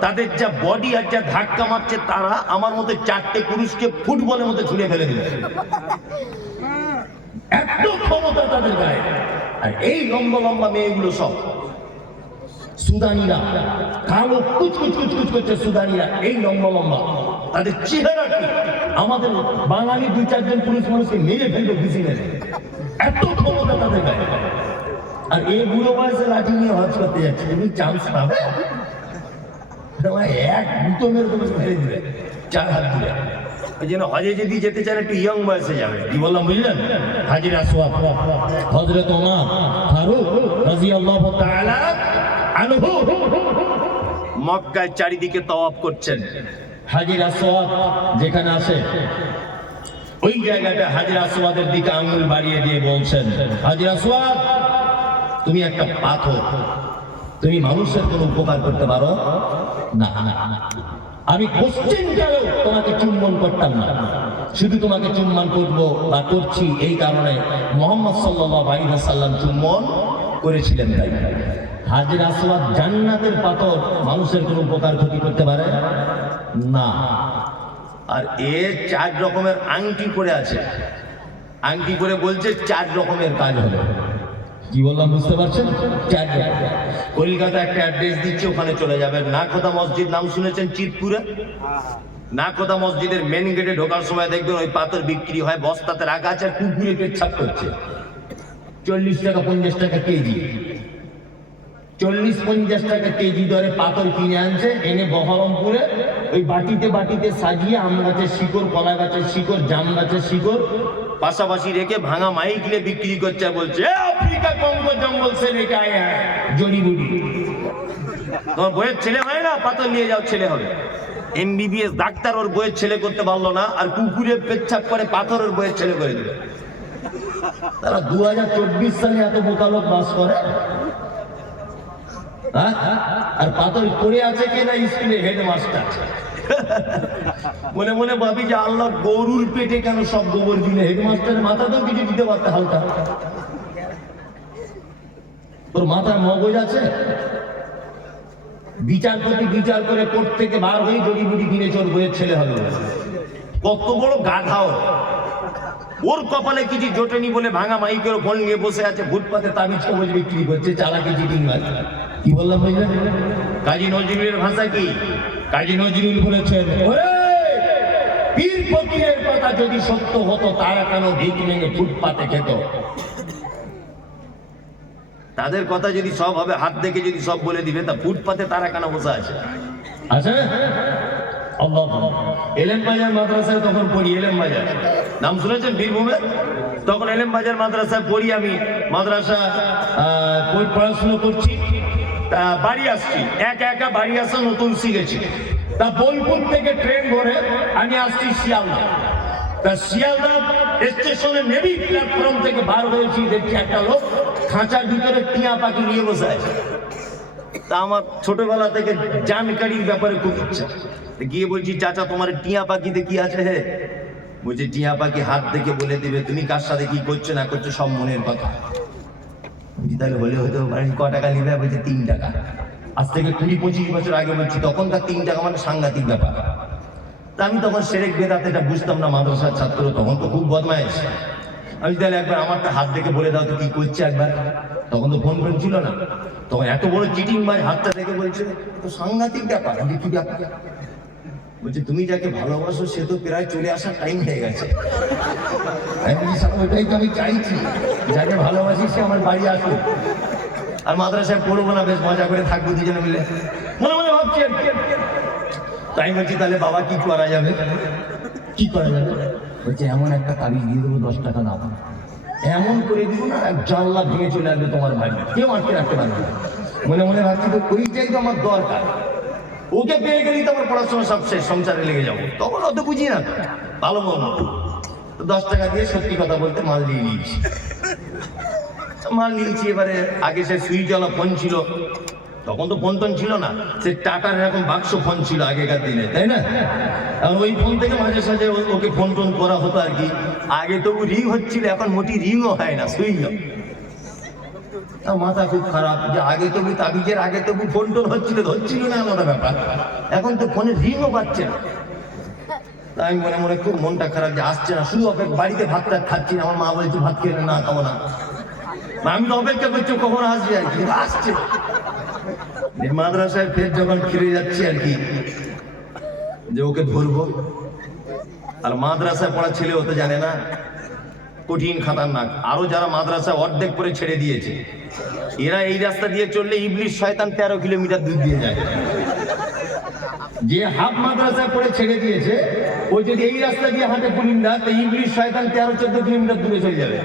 তাদের যা বডি আর যা ধাক্কা মারছে, তারা আমার মতো 4টে পুরুষকে ফুটবলের মতো ছুঁড়ে ফেলে দিল। এত ক্ষমতা তাদের গায়ে। আর এই লম্বা লম্বা মেয়েগুলো সব সুদানিরা, কালো কুচকুচ কুচকুচ করছে সুদানিরা, এই লম্বা লম্বা, তাদের চেহারা কি, আমাদের বাঙালি 2-4 জন পুরুষ মানুষকে মেরে ফেলবে ঘুষি মেরে, এত ক্ষমতা তাদের গায়ে। আর এই বুড়ো বয়সে লাঠি নিয়ে হজ করতে যাচ্ছে, তুমি চান্স পাবে? এক গুঁতো মেরে তোমাকে ফেলে দিবে 4 হাত দিবে। ওই জন্য হজে যদি যেতে চান একটু ইয়ং বয়সে যাবে। কি বললাম বুঝলেন? হাজির আসওয়াদ হযরত ওমর ফারুক রাদিয়াল্লাহু তাআলা আনহু মক্কায় চারিদিকে তাওয়াফ করছেন। হাজির আসওয়াদ যেখানে আসে ওই জায়গাটা হাজির আসওয়াদের দিকে আঙুল বাড়িয়ে দিয়ে বলছেন, হাজির আসওয়াদ তুমি একটা পাথর, তুমি মানুষের কোনো উপকার করতে পারো না। আমি কোশ্চেন গেল তোমাকে চুম্বন করতাম না, শুধু তোমাকে চুম্বন করবো বা করছি এই কারণে মুহাম্মদ সাল্লাল্লাহু আলাইহি ওয়াসাল্লাম চুম্বন করেছিলেন। তাই হাজির আসওয়াদ জান্নাতের পাথর, মানুষের কোনো উপকার ক্ষতি করতে পারে না। আর এ 4 রকমের আংটি পরে আছে, আংটি পরে বলছে 4 রকমের কাজ হবে। কি বললাম বুঝতে পারছেন? 4 রকম। কলকাতা একটা অ্যাড্রেস দিচ্ছে, ওখানে চলে যাবেন। নাখোদা মসজিদ নাম শুনেছেন? চিতপুরে নাখোদা মসজিদের মেন গেটে ঢোকার সময় দেখবেন ওই পাথর বিক্রি হয়, বস্তাতে রাখা আছে, আর কুকুরে পেচ্ছাপ করছে। 40 টাকা 50 টাকা কেজি, 40-50 টাকা কেজি দরে পাথর কিনে আনছে, এনে বহরমপুরে ওই বাটিতে বাটিতে সাজিয়ে আম গাছের শিকড়, কলা গাছের শিকড়, জাম গাছের শিকড় পাশাপাশি রেখে ভাঙা মাইক নিয়ে বিক্রি করছে। আর বলছে আফ্রিকা কঙ্গো জঙ্গল সে লেকে আয়ে হ্যায় জড়িবুটি। তোমার বইয়ের ছেলে হয় না, পাথর নিয়ে যাও, ছেলে হবে। MBBS ডাক্তার ওর বইয়ের ছেলে করতে পারলো না, আর কুকুরে পেচ্ছাপ করে পাথর ওর বইয়ের ছেলে করে দিল। তারা 2024 সালে এত বোকা লোক বাস করে। আর পাথর পড়ে আছে কে না? স্কুলে হেডমাস্টার। মনে মনে ভাবি যে আল্লাহ গরুর পেটে কেন সব গোবর দিলে? হেডমাস্টারের মাথাতেও কিছু দিতে পারতে হালকা। তোর মাথার মগজ আছে? বিচারপতি বিচার করে কোর্ট থেকে বার হয়ে জড়িবুটি কিনে চোর বইয়ের ছেলে হবে। কত বড় গাধাও! ওর কপালে কিছু জোটেনি বলে ভাঙা মাইকের ফোন নিয়ে বসে আছে, ফুটপাতে তাবিজ কবজ বিক্রি করছে, চালাকি চিটিং মাছ। কি বললাম বুঝলেন? কাজী নজরুলের ভাষা কি? কাজী নজরুল বলেছেন, ওরে পীর ফকিরের কথা যদি সত্য হতো, তারা কেন ভিক ভেঙে ফুটপাতে খেত? তাদের কথা যদি সব হবে, হাত দেখে যদি সব বলে দিবে, তা ফুটপাতে তারা কেন বসে আছে? আছে আল্লাহ। এলেম বাজার মাদ্রাসায় তখন পড়ি, এলেম বাজার নাম শুনেছেন বীরভূমে? তখন এলেম বাজার মাদ্রাসায় পড়ি আমি। মাদ্রাসা পড়াশুনো করছি, তা বাড়ি আসছি, একা একা বাড়ি আসা নতুন শিখেছি। তা বোলপুর থেকে ট্রেন ধরে আমি আসছি শিয়ালদা। তা শিয়ালদা স্টেশনে নেবি প্ল্যাটফর্ম থেকে বার হয়েছি, দেখছি একটা লোক খাঁচার ভিতরে টিয়া পাখি নিয়ে বসে আছে। তা আমার ছোটবেলা থেকে জানকারির ব্যাপারে খুব ইচ্ছা। গিয়ে বলছি, চাচা তোমার টিয়া পাখিতে কি আছে? হে বলছে, টিয়া পাখি হাত দেখে বলে দিবে তুমি কার সাথে কি করছো না করছো, সব মনের কথা। তাহলে বলে হতে পারে, ক টাকা নিবে? বলছে 3 টাকা। আজ থেকে 20-25 বছর আগে বলছি, তখনকার 3 টাকা মানে সাংঘাতিক ব্যাপার। তা আমি তখন সেরেক বেদাত এটা বুঝতাম না, মাদ্রাসার ছাত্র, তখন তো খুব বদমাইশ। আমি তাহলে একবার আমারটা হাত দেখে বলে দাও তো কি করছে একবার। তখন তো ফোন ছিল না, তখন এত বড় চিটিং মার হাতটা দেখে বলছে, তো সাংঘাতিক ব্যাপার। আমি কি ব্যাপার? বলছে, তুমি যাকে ভালোবাসো সে তো প্রায় চলে আসার টাইম হয়ে গেছে। ওইটাই তো আমি চাইছি, যাকে ভালোবাসি সে আমার বাড়ি আসুক, আর মাদ্রাসায় পড়বো না, বেশ মজা করে থাকবো দুজনে মিলে। মনে মনে ভাবছি আর কি। তাই বলছি, তাহলে বাবা কি করা যাবে? কি করা যাবে? বলছে, এমন একটা তাবিজ দিয়ে দেবো, 10 টাকা দাম, এমন করে দিব না, এক জানলা ভেঙে চলে আসবে তোমার বাড়ি, কেউ আটকে রাখতে পারবে না। মনে মনে ভাবছি, তো ওইটাই তো আমার দরকার। ওকে পেয়ে গেলেই তো আমার পড়াশোনা সব শেষ, সংসারে লেগে যাবো। তখন অত বুঝি না, ভালো বলবো। 10 টাকা দিয়ে সত্যি কথা বলতে মাল দিয়ে নিয়েছি। মাল নিয়েছি। এবারে আগে সে সুইচওয়ালা ফোন ছিল, তখন তো ফোন টোন ছিল না, সে টাকার এরকম বাক্স ফোন ছিল আগেকার দিনে, তাই না? আর ওই ফোন থেকে মাঝে সাঝে ওকে ফোন টোন করা হতো আর কি। আগে তবু রিং হচ্ছিল, এখন মোটি রিংও হয় না, সুইচ অফ। মাথা খুব খারাপ যে আগে তবু তাবিজের আগে তবু ফোন টোন হচ্ছিল না, আলাদা ব্যাপার। এখন তো ফোনে রিংও পাচ্ছে না। তাই আমি মনে মনে খুব মনটা খারাপ যে আসছে না। শুধু বাড়িতে ভাতটা খাচ্ছি না, আমার মা বলছে ভাত খেলে না, খাবো না। আমি তো অপেক্ষা করছি কখন আসবে আর কি, আসছে। মাদ্রাসায় ফের যখন ফিরে যাচ্ছি আর কি, যে ওকে ধরবো। আর মাদ্রাসায় পড়া ছেলে ও তো জানে না, কঠিন খাতারনাক। আরো যারা মাদ্রাসায় অর্ধেক করে ছেড়ে দিয়েছে, এরা এই রাস্তা দিয়ে চললে ইবলিশ শয়তান 13 কিলোমিটার দূর দিয়ে যায়। যে হাফ মাদ্রাসায় পড়ে ছেড়ে দিয়েছে, ও যদি এই রাস্তা দিয়ে হাঁটে পুলিন্দা, তো ইবলিশ শয়তান 13-14 কিলোমিটার দূরে চলে যাবে।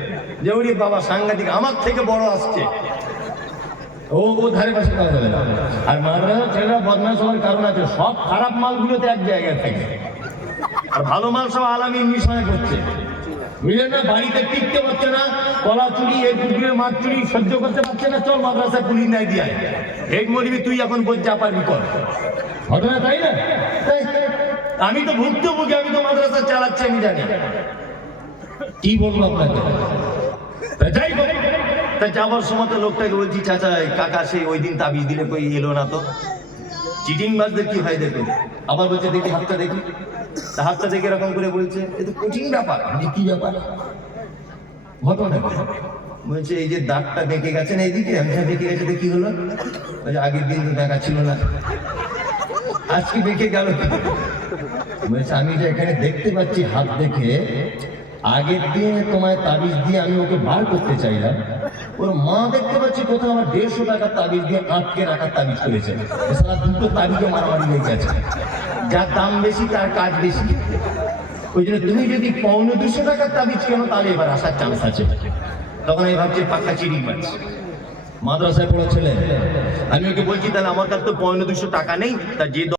যে ওরে বাবা সাংঘাতিক, আমার থেকে বড় আসছে, ও ধারে পাশে পাওয়া যাবে না। আর মাদ্রাসা ছেলেরা বদমাশ হওয়ার কারণ আছে, সব খারাপ মালগুলোতে এক জায়গায় থাকে, আর ভালো মাল সব আলামী ইংলিশ মানে করছে, বুঝলেন না? বাড়িতে টিকতে পারছে না, কলা চুরি, এর পুকুরের মাছ চুরি সহ্য করতে পারছে না, চল মাদ্রাসায় পুলিশ নাই দিয়ে হেড মলিবি, তুই এখন বল যা পারবি কর। ঘটনা তাই না? আমি তো ভুক্তভোগী, আমি তো মাদ্রাসা চালাচ্ছি, আমি জানি। কি বলবো আপনাকে? যাই হোক, তা যাবার সময় তো লোকটাকে বলছি, চাচা কাকা সেই ওই দিন তাবিজ দিলে কই এলো না তো। চিটিং বাজদের কি হয় দেখুন। আবার বলছে দেখি হাতটা দেখি, তা হাতটা দেখে এরকম করে বলছে এ তো কঠিন ব্যাপার। কি ব্যাপার? ঘটনা বলছে এই যে দাগটা দেখে গেছেন এইদিকে, আমি দেখে গেছে তো কি হলো? বলছে আগের দিন তো দেখা ছিল না, আজকে দেখে গেল কি? বলছে আমি যে এখানে দেখতে পাচ্ছি হাত দেখে, আগের দিনে তোমায় তাবিজ দিয়ে আমি ওকে বার করতে চাইলাম, ওর মা দেখতে পাচ্ছি কোথাও আমার 150 টাকার তাবিজ দিয়ে আটকে রাখার তাবিজ করেছে। সারা দুটো তাবিজে মারামারি হয়ে গেছে, যার দাম বেশি তার কাজ বেশি। ওই জন্য তুমি যদি 250 টাকার তাবিজ কেন, তাহলে এবার আসার চান্স আছে। তখন আমি ভাবছি পাক্কা চিড়ি পাচ্ছি। মাদ্রাসায় পড়া ছেলে, আমি ওকে বলছি তাহলে আমার কাছে তো 250 টাকা নেই, তা যে